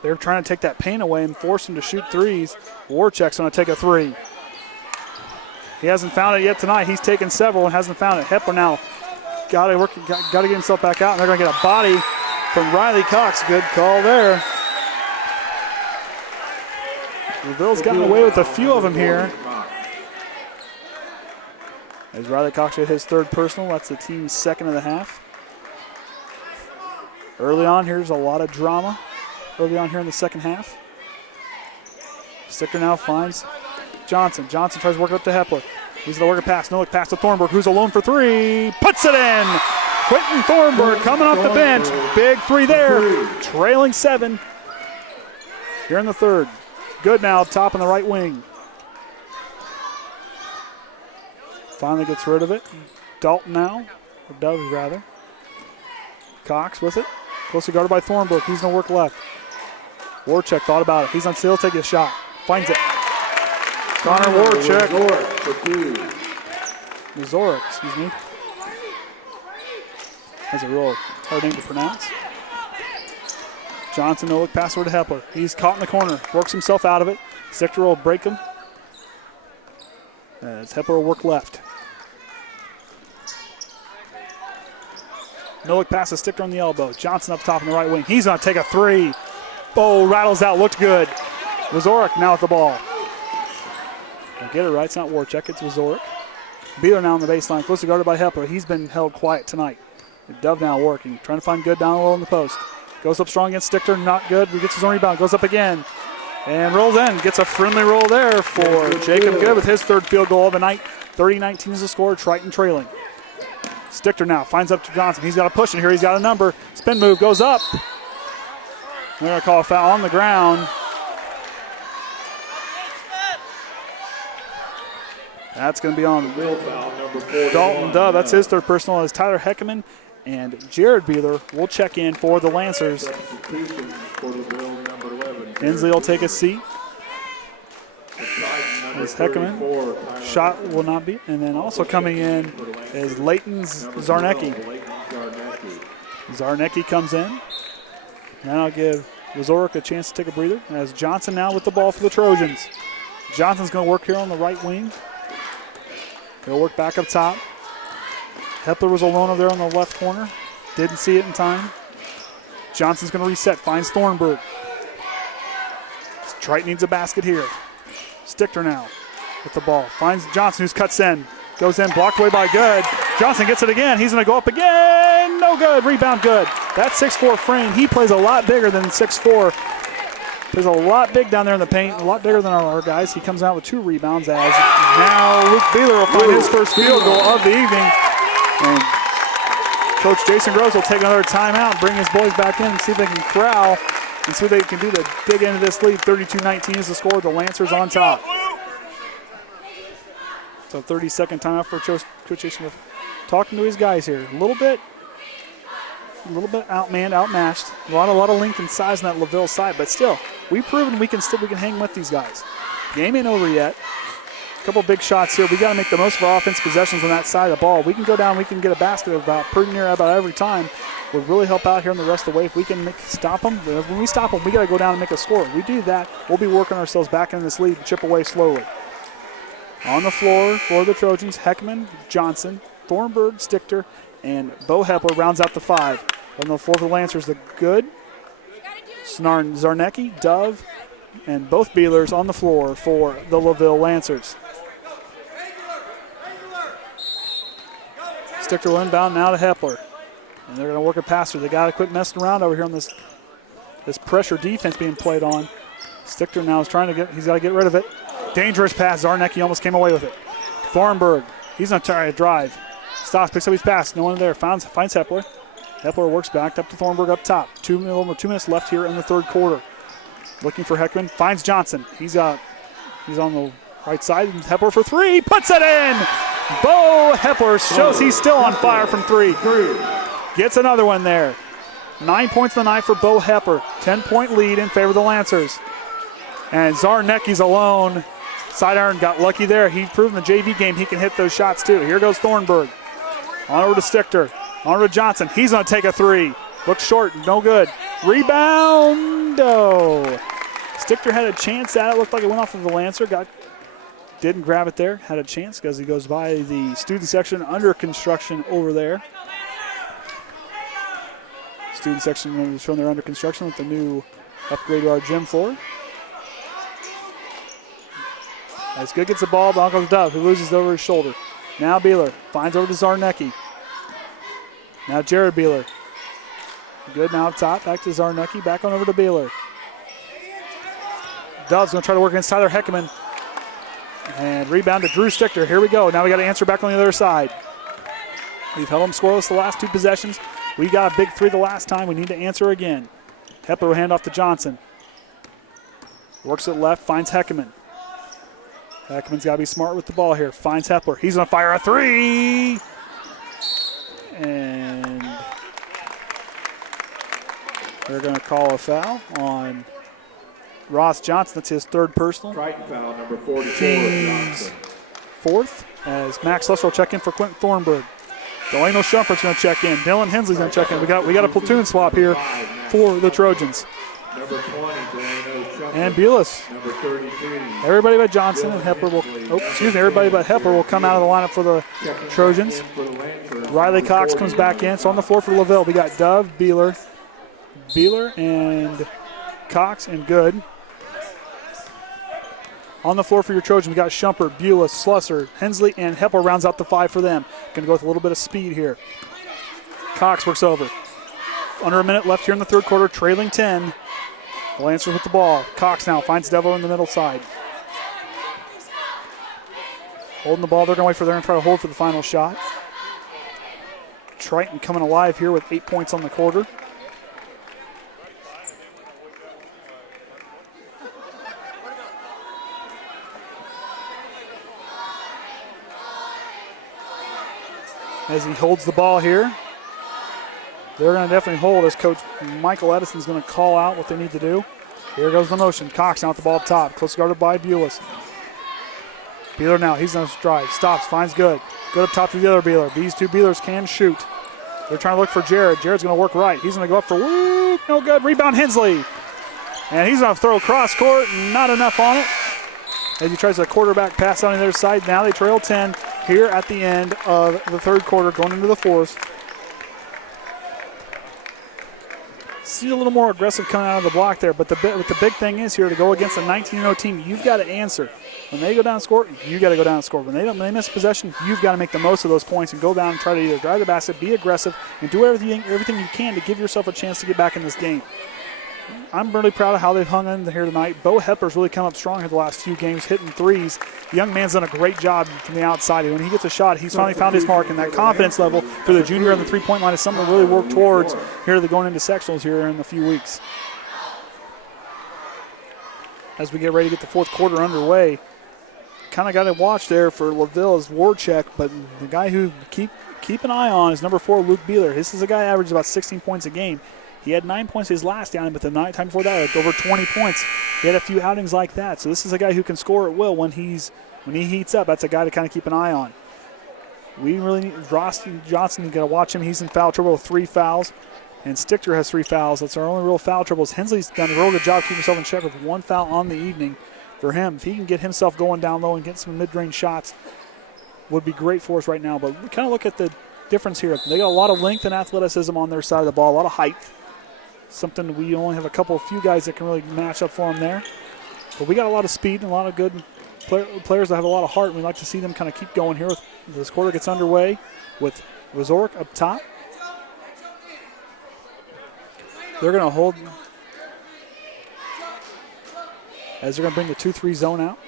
They're trying to take that pain away and force him to shoot threes. Warchek's going to take a 3. He hasn't found it yet tonight. He's taken several and hasn't found it. Hepler now got to get himself back out, and they're going to get a body from Riley Cox. Good call there. LaVille's gotten away with a few of them here. As Riley Cox hit his third personal, that's the team's second of the half. Early on, here's a lot of drama. Early on here in the second half. Stichter now finds Johnson. Johnson tries to work it up to Hepler. He's going to work a pass. No look pass to Thornburg, who's alone for 3. Puts it in! Quentin Thornburg coming off the bench. Big 3 there. Trailing 7 here in the third. Good now, top on the right wing. Finally gets rid of it. Dalton now, or Dove rather. Cox with it. Closely guarded by Thornbrook. He's going to work left. Warchek thought about it. He's on sale, take a shot. Finds it. Connor Warchek. Mazorek, excuse me. That's a real hard name to pronounce. Johnson, no look pass over to Hepler. He's caught in the corner. Works himself out of it. Stichter will break him. As Hepler will work left. No look pass to Stichter on the elbow. Johnson up top on the right wing. He's going to take a three. Oh, rattles out. Looked good. Wazorek now with the ball. I'll get it right. It's not Warchek. It's Wazorek. Beeler now on the baseline. Closely guarded by Hepler. He's been held quiet tonight. Dove now working. Trying to find good down low in the post. Goes up strong against Stichter. Not good. He gets his own rebound. Goes up again. And rolls in. Gets a friendly roll there for Jacob Good with his third field goal of the night. 30-19 is the score. Triton trailing. Stichter now finds up to Johnson. He's got a push in here. He's got a number. Spin move goes up. They're going to call a foul on the ground. That's going to be on Dalton Dove. That's his third personal as Tyler Heckerman and Jared Beeler will check in for the Lancers. Inslee will take a seat. As Heckerman. Shot will not be. And then also coming in is Leighton Zarnecki. Zarnecki comes in. Now I'll give Wazorek a chance to take a breather. As Johnson now with the ball for the Trojans. Johnson's going to work here on the right wing. He'll work back up top. Hepler was alone over there on the left corner. Didn't see it in time. Johnson's going to reset. Finds Thornburg. Triton needs a basket here. Stichter now with the ball. Finds Johnson, who cuts in. Goes in, blocked away by Good. Johnson gets it again. He's going to go up again. No good. Rebound Good. That 6'4" frame, he plays a lot bigger than 6'4". Plays a lot big down there in the paint, a lot bigger than our guys. He comes out with 2 rebounds as now Luke Beeler will find his first field goal of the evening. And Coach Jason Groves will take another timeout, bring his boys back in and see if they can corral and see what they can do to dig into this lead. 32-19 is the score. The Lancers on top. So 30-second timeout for Coach Jason Groves. Talking to his guys here. A little bit outmanned, outmatched. A lot of length and size on that LaVille side, but still, we've proven we can hang with these guys. Game ain't over yet. A couple big shots here. We got to make the most of our offensive possessions on that side of the ball. We can go down, we can get a basket pretty near about every time. Would really help out here in the rest of the way if we can stop them. When we stop them, we got to go down and make a score. If we do that, we'll be working ourselves back into this lead and chip away slowly. On the floor for the Trojans, Heckman, Johnson, Thornburg, Stichter, and Bo Hepler rounds out the 5. On the floor for the Lancers, the Good, Zarnecki, Dove, and both Beelers on the floor for the LaVille Lancers. Stichter will inbound now to Hepler. And they're going to work a passer. They got to quit messing around over here on this pressure defense being played on. Stichter now is he's got to get rid of it. Dangerous pass. Zarnecki almost came away with it. Thornburg, he's going to try to drive. Stops, picks up his pass. No one there. Finds Hepler. Hepler works back up to Thornburg up top. 2 minutes left here in the third quarter. Looking for Heckman. Finds Johnson. He's on the right side. Hepler for 3. Puts it in. Bo Hepler shows he's still on fire from 3. Gets another one there. 9 points in the night for Bo Hepler. 10-point lead in favor of the Lancers. And Zarnecki's alone. Side iron got lucky there. He's proven the JV game he can hit those shots too. Here goes Thornburg. On over to Stichter. On over to Johnson. He's going to take a 3. Looks short. No good. Rebound. Oh. Stichter had a chance at it. Looked like it went off of the Lancer. Didn't grab it there. Had a chance because he goes by the student section under construction over there. Student section is showing they're under construction with the new upgrade to our gym floor. As Good gets the ball, down goes Dove, who loses it over his shoulder. Now Beeler finds over to Zarnecki. Now Jared Beeler. Good now up top, back to Zarnecki, back on over to Beeler. Dove's going to try to work against Tyler Heckman. And rebound to Drew Stichter. Here we go. Now we got to answer back on the other side. We've held them scoreless the last 2 possessions. We got a big 3 the last time. We need to answer again. Hepler will hand off to Johnson. Works it left, finds Heckman. Heckman's got to be smart with the ball here. Finds Hepler. He's going to fire a three. And they're going to call a foul on Ross Johnson. That's his third personal. Triton foul number 44. Team's fourth, as Max Lesser will check in for Quentin Thornburg. Delano Shumpert's going to check in. Dylan Hensley's going to check in. We got a platoon swap here for the Trojans. Number 20, Delano Shumpert. And Bulis. Number 32. Everybody but Johnson and Hepler will. Everybody but Hepler will come out of the lineup for the Trojans. Riley Cox comes back in. So on the floor for LaVille, we got Dove, Beeler, and Cox and Good. On the floor for your Trojans, we got Shumpert, Bulis, Slusser, Hensley, and Hepler rounds out the five for them. Going to go with a little bit of speed here. Cox works over. Under a minute left here in the third quarter, trailing 10. The Lancers with the ball. Cox now finds Devo in the middle side. Holding the ball. They're going to wait for them and try to hold for the final shot. Triton coming alive here with 8 points on the quarter. As he holds the ball here. They're going to definitely hold as Coach Michael Edison's going to call out what they need to do. Here goes the motion. Cox now with the ball up top. Close guarded by Bulis. Beeler now. He's going to drive. Stops. Finds Good. Good up top to the other Beeler. These two Beelers can shoot. They're trying to look for Jared. Jared's going to work right. He's going to go up for woo. No good. Rebound Hensley. And he's going to throw cross court. Not enough on it. As he tries a quarterback pass on the other side. Now they trail 10 here at the end of the third quarter going into the fourth. See a little more aggressive coming out of the block there, but the big thing is here to go against a 19-0 team, you've got to answer. When they go down and score, you got to go down and score. When they miss possession, you've got to make the most of those points and go down and try to either drive the basket, be aggressive, and do everything you can to give yourself a chance to get back in this game. I'm really proud of how they've hung in here tonight. Bo Hepler's really come up strong here the last few games, hitting threes. The young man's done a great job from the outside. When he gets a shot, he's finally found his mark, and that confidence level for the junior on the three-point line is something to really work towards here going into sectionals here in a few weeks. As we get ready to get the fourth quarter underway, kind of got to watch there for LaVille as Warcheck, but the guy who keep an eye on is number 4, Luke Beeler. This is a guy who averages about 16 points a game. He had 9 points his last outing, but the night time before that, like over 20 points. He had a few outings like that. So this is a guy who can score at will when he heats up. That's a guy to kind of keep an eye on. We really need Ross Johnson. You got to watch him. He's in foul trouble with 3 fouls, and Stichter has 3 fouls. That's our only real foul troubles. Hensley's done a real good job keeping himself in check with 1 foul on the evening. For him, if he can get himself going down low and get some mid-range shots, would be great for us right now. But we kind of look at the difference here. They got a lot of length and athleticism on their side of the ball, a lot of height. Something we only have a few guys that can really match up for them there. But we got a lot of speed and a lot of good players that have a lot of heart, and we like to see them kind of keep going here. This quarter gets underway with Resort up top. They're going to hold as they're going to bring the 2-3 zone out.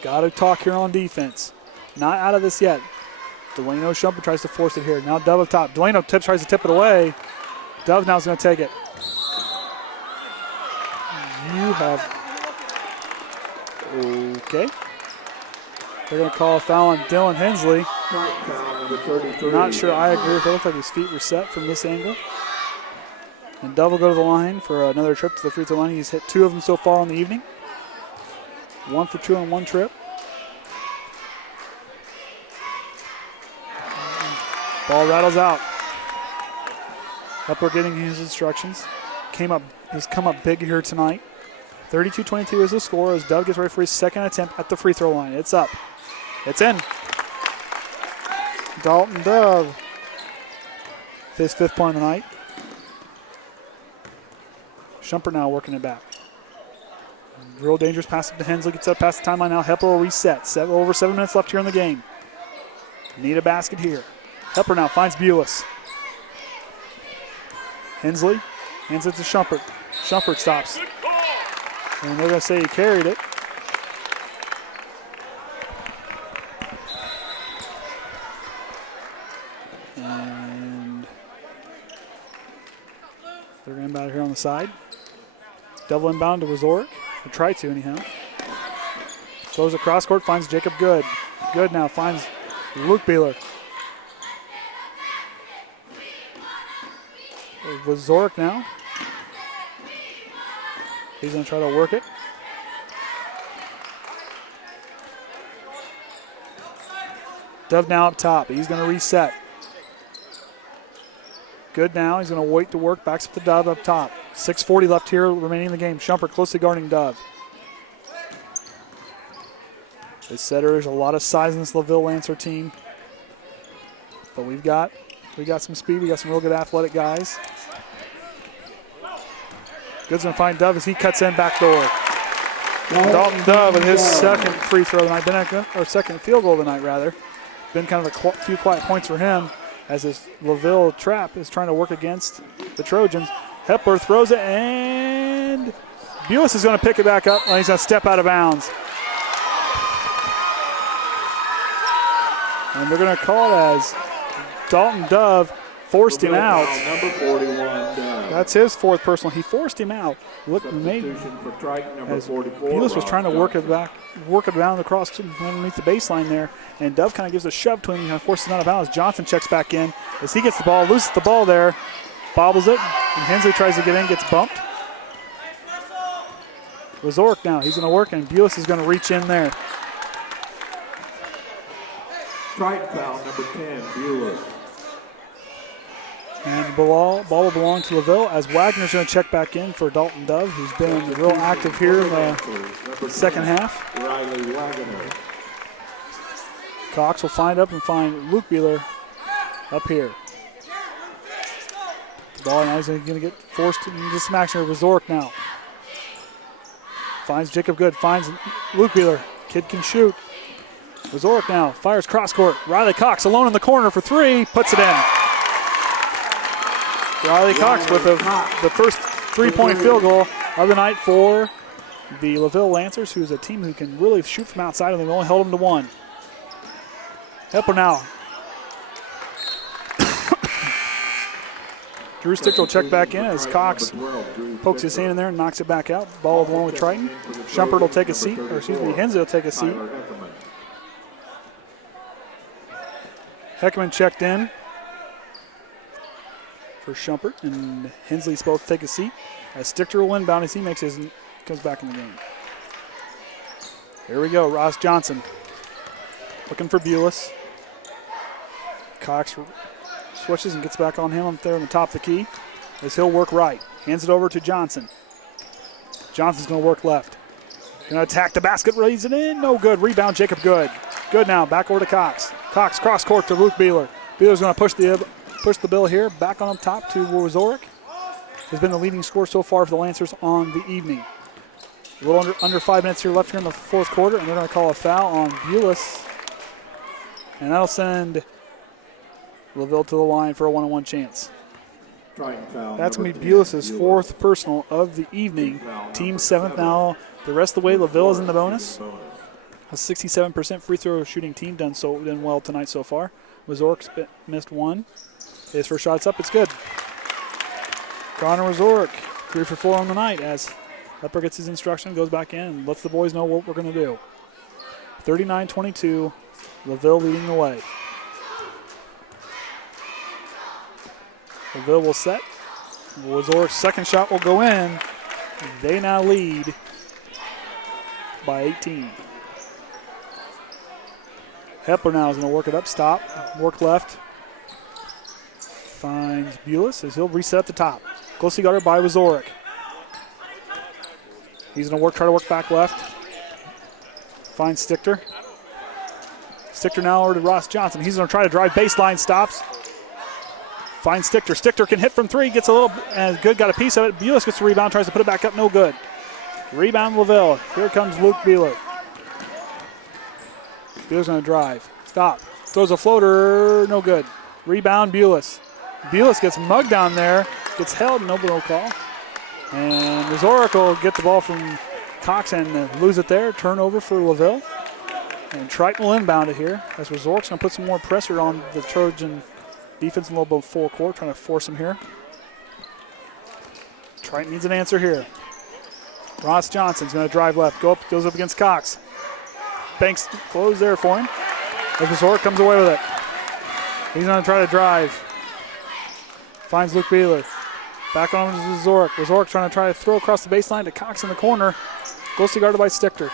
Got to talk here on defense. Not out of this yet. Delano Shumpert tries to force it here. Now Dove up top. Delano tries to tip it away. Dove now is going to take it. You have... Okay. They're going to call a foul on Dylan Hensley. Not sure I agree with it. It looks like his feet were set from this angle. And Dove will go to the line for another trip to the free throw line. He's hit 2 of them so far on the evening. 1 for 2 on 1 trip. Ball rattles out. Hepler getting his instructions. He's come up big here tonight. 32-22 is the score as Dove gets ready for his second attempt at the free throw line. It's up. It's in. Dalton Dove. His 5th point of the night. Shumpert now working it back. Real dangerous pass up to Hensley. Gets up past the timeline now. Hepler will reset. Over 7 minutes left here in the game. Need a basket here. Hepler now finds Bulis. Hensley hands it to Shumpert. Shumpert stops. And they're going to say he carried it. And they're going to inbound here on the side. Double inbound to Resort. Or try to, anyhow. Throws across court, finds Jacob Good. Good now finds Luke Beeler. With Zork now. He's going to try to work it. Dove now up top. He's going to reset. Good now. He's going to wait to work. Backs up to Dove up top. 6:40 left here remaining in the game. Shumpert closely guarding Dove. This setter, there's a lot of size in this LaVille Lancer team. But we got some speed. We got some real good athletic guys. Good's going to find Dove as he cuts in back door. Dalton Dove with his second free throw of the night, or second field goal of the night, rather. Been kind of a few quiet points for him as this LaVille trap is trying to work against the Trojans. Hepler throws it, and Bulis is going to pick it back up, and he's going to step out of bounds. And they're going to call it as Dalton Dove forced him out. Number 41, Dove. That's his fourth personal. He forced him out. Look, Substitution for Triton, number as 44. Bulis was trying to work it down across to underneath the baseline there, and Dove kind of gives a shove to him and forces him out of bounds. Johnson checks back in as he gets the ball, loses the ball there, bobbles it, and Hensley tries to get in, gets bumped. Zork now, he's going to work, and Bulis is going to reach in there. Triton foul, number 10, Bueller. And the ball will belong to LaVille as Wagner's going to check back in for Dalton Dove, who's been real active here in the second half. Riley Wagner. Cox will find Luke Beeler up here. The ball now is going to get forced into some action with Zork now. Finds Jacob Good, finds Luke Beeler. Kid can shoot. Zork now fires cross court. Riley Cox alone in the corner for three, puts it in. Riley Cox with the first three-point field goal of the night for the LaVille Lancers, who is a team who can really shoot from outside, and they've only held them to one. Hepler now. Drew Stickler will check back in as Cox pokes his hand in there and knocks it back out. Ball along with Triton. Shumpert will take a seat, or excuse me, Hensley will take a seat. Heckman checked in for Shumpert, and Hensley's both take a seat as Stickler will inbound as he comes back in the game. Here we go, Ross Johnson looking for Bulis. Cox switches and gets back on him up there on the top of the key as he'll work right. Hands it over to Johnson. Johnson's going to work left. Going to attack the basket, raise it in, no good. Rebound, Jacob Good. Good now, back over to Cox. Cox cross court to Luke Beeler. Beeler's going to push the bill here, back on up top to Zork. Has been the leading scorer so far for the Lancers on the evening. A little under 5 minutes here left here in the fourth quarter, and they're going to call a foul on Bulis. And that'll send LaVille to the line for a one-on-one chance. That's going to be Bulis' fourth personal of the evening. Team seventh now. The rest of the way, LaVille is in the bonus. A 67% free throw shooting team done well tonight so far. Zork's missed one. His first shot's up. It's good. Connor Zork, 3 for 4 on the night as Lepper gets his instruction, goes back in, and lets the boys know what we're going to do. 39-22, LaVille leading the way. LaVille will set. Zork's second shot will go in. They now lead by 18. Hepler now is going to work it up, stop, work left. Finds Bulis as he'll reset at the top. Closely guarded by Zork. He's going to try to work back left. Finds Stickler. Stickler now over to Ross Johnson. He's going to try to drive baseline, stops. Finds Stickler. Stickler can hit from three, gets a little, and Good got a piece of it. Bulis gets the rebound, tries to put it back up, no good. Rebound LaVille. Here comes Luke Beeler. Beeler's going to drive. Stop. Throws a floater. No good. Rebound Bulis. Bulis gets mugged down there. Gets held. No call. And Zork will get the ball from Cox and lose it there. Turnover for LaVille. And Triton will inbound it here. As Zork's going to put some more pressure on the Trojan defense in a little bit full court. Trying to force him here. Triton needs an answer here. Ross Johnson's going to drive left, goes up against Cox. Banks close there for him. As Wazorek comes away with it. He's going to try to drive. Finds Luke Beeler. Back on to Wazorek. Wazorek trying to throw across the baseline to Cox in the corner. Closely guarded by Stichter.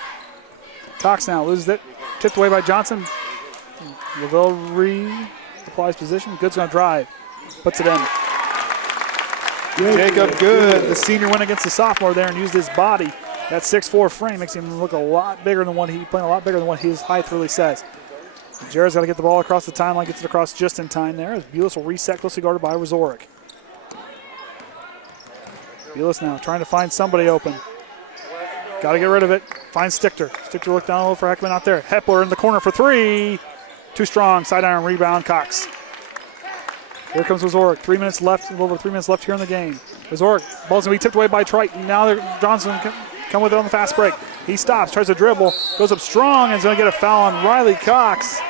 Cox now loses it. Tipped away by Johnson. LaVille reapplies position. Good's going to drive. Puts it in. Jacob Good, the senior, went against the sophomore there and used his body. That 6'4" frame makes him look a lot bigger than what his height really says. Jared's got to get the ball across the timeline, gets it across just in time there as Bulis will reset, closely guarded by Wazorek. Bulis now trying to find somebody open. Got to get rid of it. Finds Stichter. Stichter looked down a little for Heckman out there. Hepler in the corner for three. Too strong. Side iron rebound. Cox. Here comes Wazorek. 3 minutes left. A little over 3 minutes left here in the game. Wazorek. Ball's going to be tipped away by Triton. Now Johnson can come with it on the fast break. He stops. Tries to dribble. Goes up strong and is going to get a foul on Riley Cox.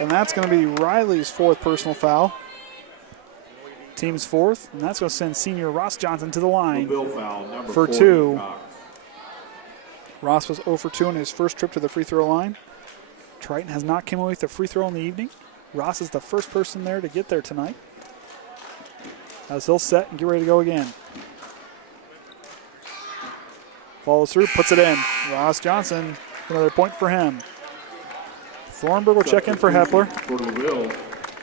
And that's going to be Riley's fourth personal foul. Team's fourth. And that's going to send senior Ross Johnson to the line for 2. Ross was 0 for 2 on his first trip to the free throw line. Triton has not come away with a free throw in the evening. Ross is the first person there to get there tonight. As he'll set and get ready to go again. Follows through, puts it in. Ross Johnson, another point for him. Thornburg will check in for Hepler. For LaVille,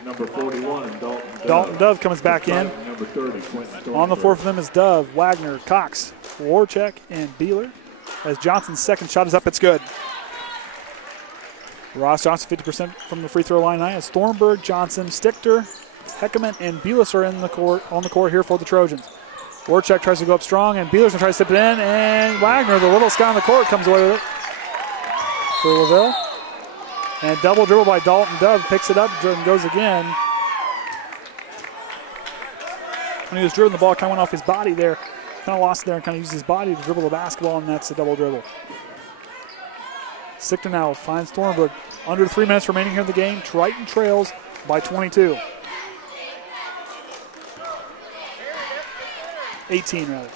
number 41, Dalton Dove comes back in. Number 30, On the floor for them is Dove, Wagner, Cox, Warchek, and Beeler. As Johnson's second shot is up, it's good. Ross Johnson 50% from the free throw line tonight as Thornburg, Johnson, Stichter, Heckerman, and Bulis are on the court here for the Trojans. Warchek tries to go up strong, and Beeler's going to try to step it in, and Wagner, the little guy on the court, comes away with it for LaVille. And double dribble by Dalton Dove, picks it up and goes again. When he was dribbling, the ball kind of went off his body there. Kind of lost it there and kind of used his body to dribble the basketball, and that's a double dribble. Stichter now finds Thornburg. Under 3 minutes remaining here in the game. Triton trails by 22. 18, rather.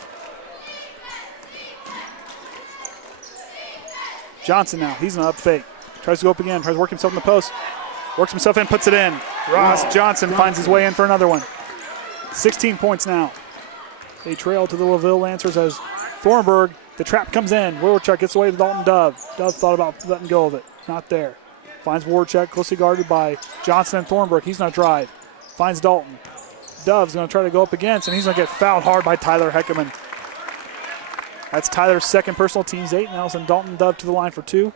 Johnson now. He's going to up fake. Tries to go up again. Tries to work himself in the post. Works himself in, puts it in. Ross Johnson finds his way in for another one. 16 points now. They trail to the LaVille Lancers as Thornburg, the trap comes in. Warchek gets away to Dalton Dove. Dove thought about letting go of it. Not there. Finds Warchek, closely guarded by Johnson and Thornburg. He's going to drive. Finds Dalton. Dove's going to try to go up against, and he's going to get fouled hard by Tyler Heckerman. That's Tyler's second personal, team's 8. Now send Dalton Dove to the line for 2.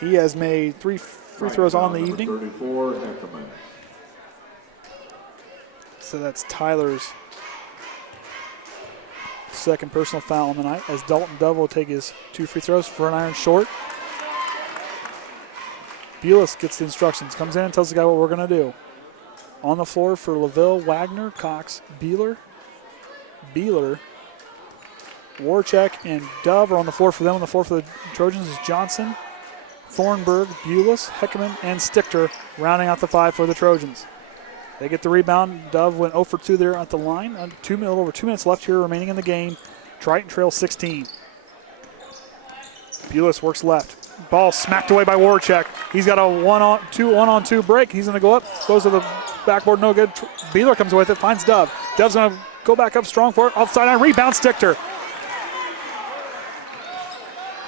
He has made 3 free throws on the evening. 34, Heckerman. So that's Tyler's second personal foul on the night as Dalton Dove will take his 2 free throws for an iron short. Bulis gets the instructions, comes in and tells the guy what we're going to do. On the floor for LaVille, Wagner, Cox, Beeler, Warchek, and Dove are on the floor for them. On the floor for the Trojans is Johnson, Thornburg, Bulis, Heckerman, and Stichter rounding out the 5 for the Trojans. They get the rebound. Dove went 0 for 2 there at the line. A little over 2 minutes left here remaining in the game. Triton trails 16. Bulis works left. Ball smacked away by Warchek. He's got a one-on-two break. He's going to go up. Goes to the backboard. No good. Beeler comes away with it. Finds Dove. Dove's going to go back up strong for it. Offside on rebound. Stichter.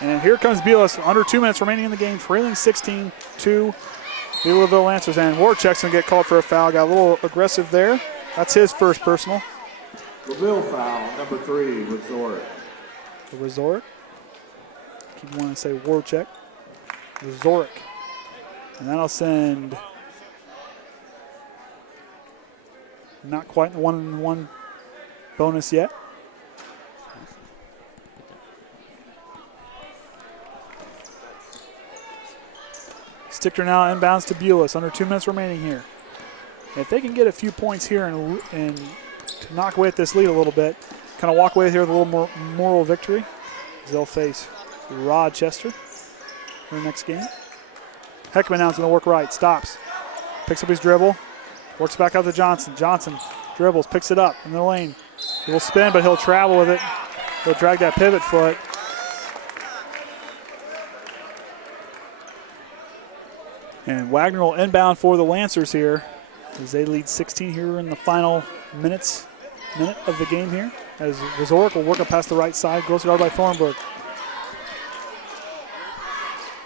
And here comes Bulis. Under 2 minutes remaining in the game. Trailing 16-2. The LaVille Lancers, and Warchek's going to get called for a foul. Got a little aggressive there. That's his first personal. LaVille foul, number 3, Resort. Resort. Keep wanting to say Warchek. Resort. And that'll send not quite the 1-1 bonus yet. Stichter now inbounds to Bulis. Under 2 minutes remaining here. If they can get a few points here and to knock away at this lead a little bit, kind of walk away here with a little more moral victory, they'll face Rochester in the next game. Heckman now is going to work right. Stops. Picks up his dribble. Works back out to Johnson. Johnson dribbles. Picks it up in the lane. He will spin, but he'll travel with it. They'll drag that pivot foot. And Wagner will inbound for the Lancers here as they lead 16 here in the final minute of the game here. As Resort will work up past the right side, goes guard by Thornburg.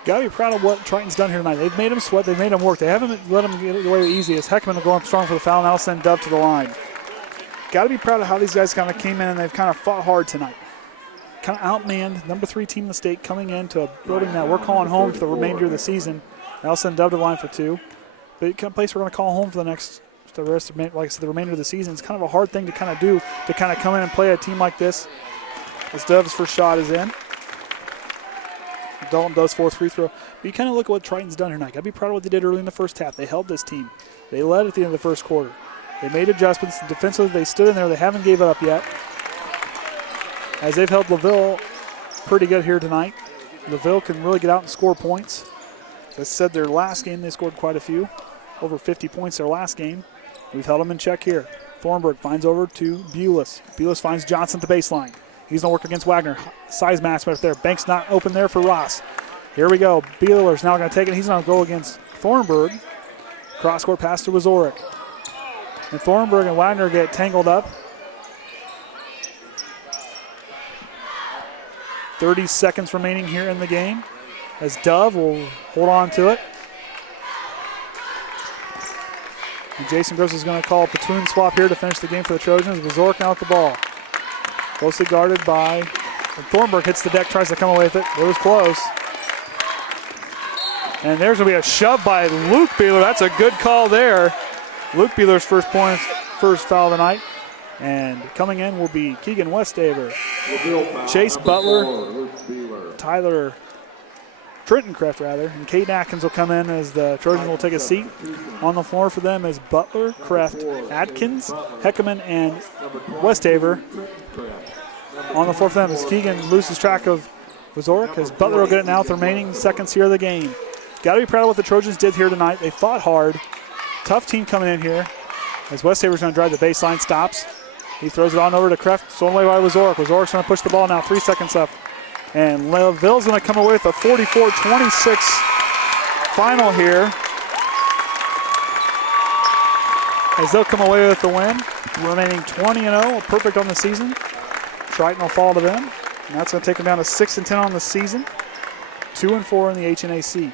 Got to be proud of what Triton's done here tonight. They've made them sweat. They've made them work. They haven't let them get away easy as Heckman will go up strong for the foul, and that'll send Dove to the line. Got to be proud of how these guys kind of came in and they've kind of fought hard tonight. Kind of outmanned number 3 team in the state coming into a building that we're calling home for the remainder of the season. That'll send Dove to the line for 2. But a place we're going to call home for the rest of, like I said, the remainder of the season. It's kind of a hard thing to kind of do, to kind of come in and play a team like this. As Dove's first shot is in. Dalton does 4th free throw. But you kind of look at what Triton's done tonight. Got to be proud of what they did early in the first half. They held this team. They led at the end of the first quarter. They made adjustments. Defensively, they stood in there. They haven't gave it up yet. As they've held LaVille pretty good here tonight. LaVille can really get out and score points. As I said, their last game, they scored quite a few. Over 50 points their last game. We've held them in check here. Thornburg finds over to Bulis. Bulis finds Johnson at the baseline. He's going to work against Wagner. Size match right there. Banks not open there for Ross. Here we go. Beeler's now going to take it. He's going to go against Thornburg. Cross-court pass to Wazorek. And Thornburg and Wagner get tangled up. 30 seconds remaining here in the game as Dove will hold on to it. And Jason Gross is going to call a platoon swap here to finish the game for the Trojans. Wazorek now with the ball. Closely guarded by, and Thornburg hits the deck, tries to come away with it. It was close. And there's going to be a shove by Luke Beeler. That's a good call there. Luke Beeler's first foul of the night. And coming in will be Keegan Westaver, Chase Butler, Tyler Trentoncraft rather, and Caden Atkins will come in as the Trojans will take a seat. On the floor for them is Butler, Kraft, Atkins, Heckerman, and Westaver. On the floor for them is Keegan loses track of Wazorek as Butler will get it now with the remaining seconds here of the game. Got to be proud of what the Trojans did here tonight. They fought hard. Tough team coming in here as Westaver's going to drive the baseline, stops. He throws it on over to Kraft, stolen away by Wazorek. Wazork's going to push the ball now, 3 seconds left. And LaVille's going to come away with a 44-26 final here. As they'll come away with the win, remaining 20-0, perfect on the season. Triton will fall to them. And that's going to take them down to 6-10 on the season. 2-4 in the HNAC.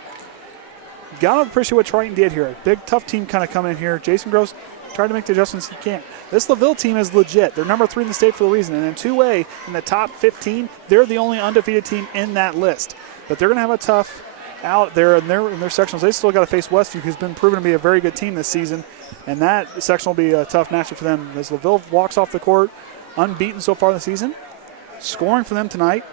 Got to appreciate what Triton did here. A big, tough team kind of coming in here. Jason Gross tried to make the adjustments he can. This LaVille team is legit. They're number 3 in the state for a reason. And in 2A, in the top 15, they're the only undefeated team in that list. But they're going to have a tough out there in their sectionals. They still got to face Westview, who's been proven to be a very good team this season. And that section will be a tough matchup for them. As LaVille walks off the court, unbeaten so far in the season. Scoring for them tonight.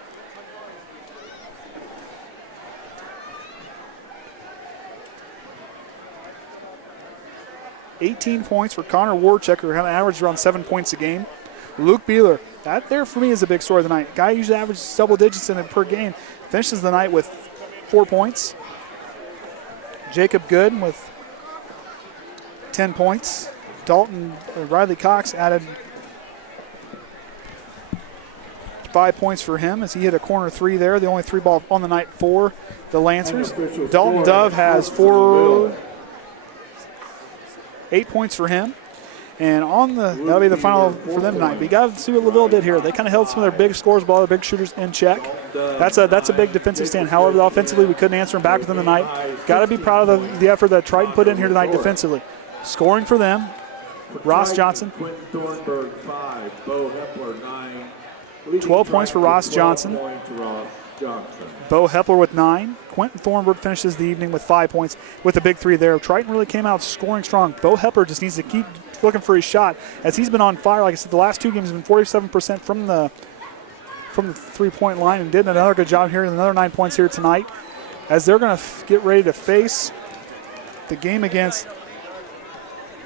$18 points for Connor Warchecker, who averaged around 7 points a game. Luke Beeler, that there for me is a big story tonight. Guy usually averages double digits in it per game. Finishes the night with 4 points. Jacob Good with 10 points. Riley Cox added 5 points for him as he hit a corner 3 there. The only 3 ball on the night for the Lancers. Dalton Dove has 8 points for him. And that'll be the final for them tonight. But you got to see what LaVille did here. They kind of held some of their big scores, but all the big shooters in check. That's a big defensive stand. However, offensively, we couldn't answer them back with them tonight. Got to be proud of the effort that Triton put in here tonight defensively. Scoring for them, Ross Johnson. 12 points for Ross Johnson. Bo Hepler with 9. Quentin Thornburg finishes the evening with 5 points with a big 3 there. Triton really came out scoring strong. Bo Hepler just needs to keep looking for his shot as he's been on fire. Like I said, the last 2 games have been 47% from the 3-point line and did another good job here. Another 9 points here tonight as they're going to get ready to face the game against,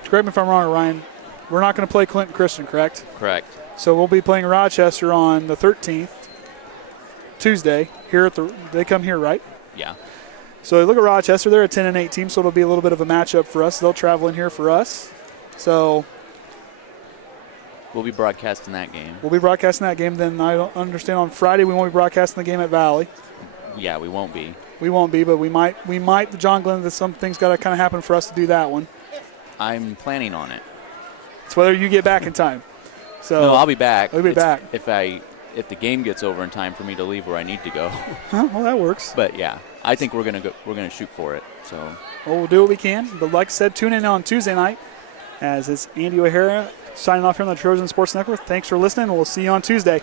correct me if I'm wrong, Ryan, we're not going to play Clinton Christian, correct? Correct. So we'll be playing Rochester on the 13th, Tuesday. They come here, right? Yeah. So look at Rochester. They're a 10-8 team, so it'll be a little bit of a matchup for us. They'll travel in here for us. So We'll be broadcasting that game. We'll be broadcasting that game. Then I don't understand on Friday we won't be broadcasting the game at Valley. Yeah, we won't be. We won't be, but we might. The John Glenn, that something's got to kind of happen for us to do that one. I'm planning on it. It's whether you get back in time. So No, I'll be back. I'll be back. If the game gets over in time for me to leave where I need to go. Huh, well, that works. But yeah, I think we're gonna shoot for it. So Well, we'll do what we can. But like I said, tune in on Tuesday night as it's Andy O'Hara signing off here on the Trojan Sports Network. Thanks for listening. We'll see you on Tuesday.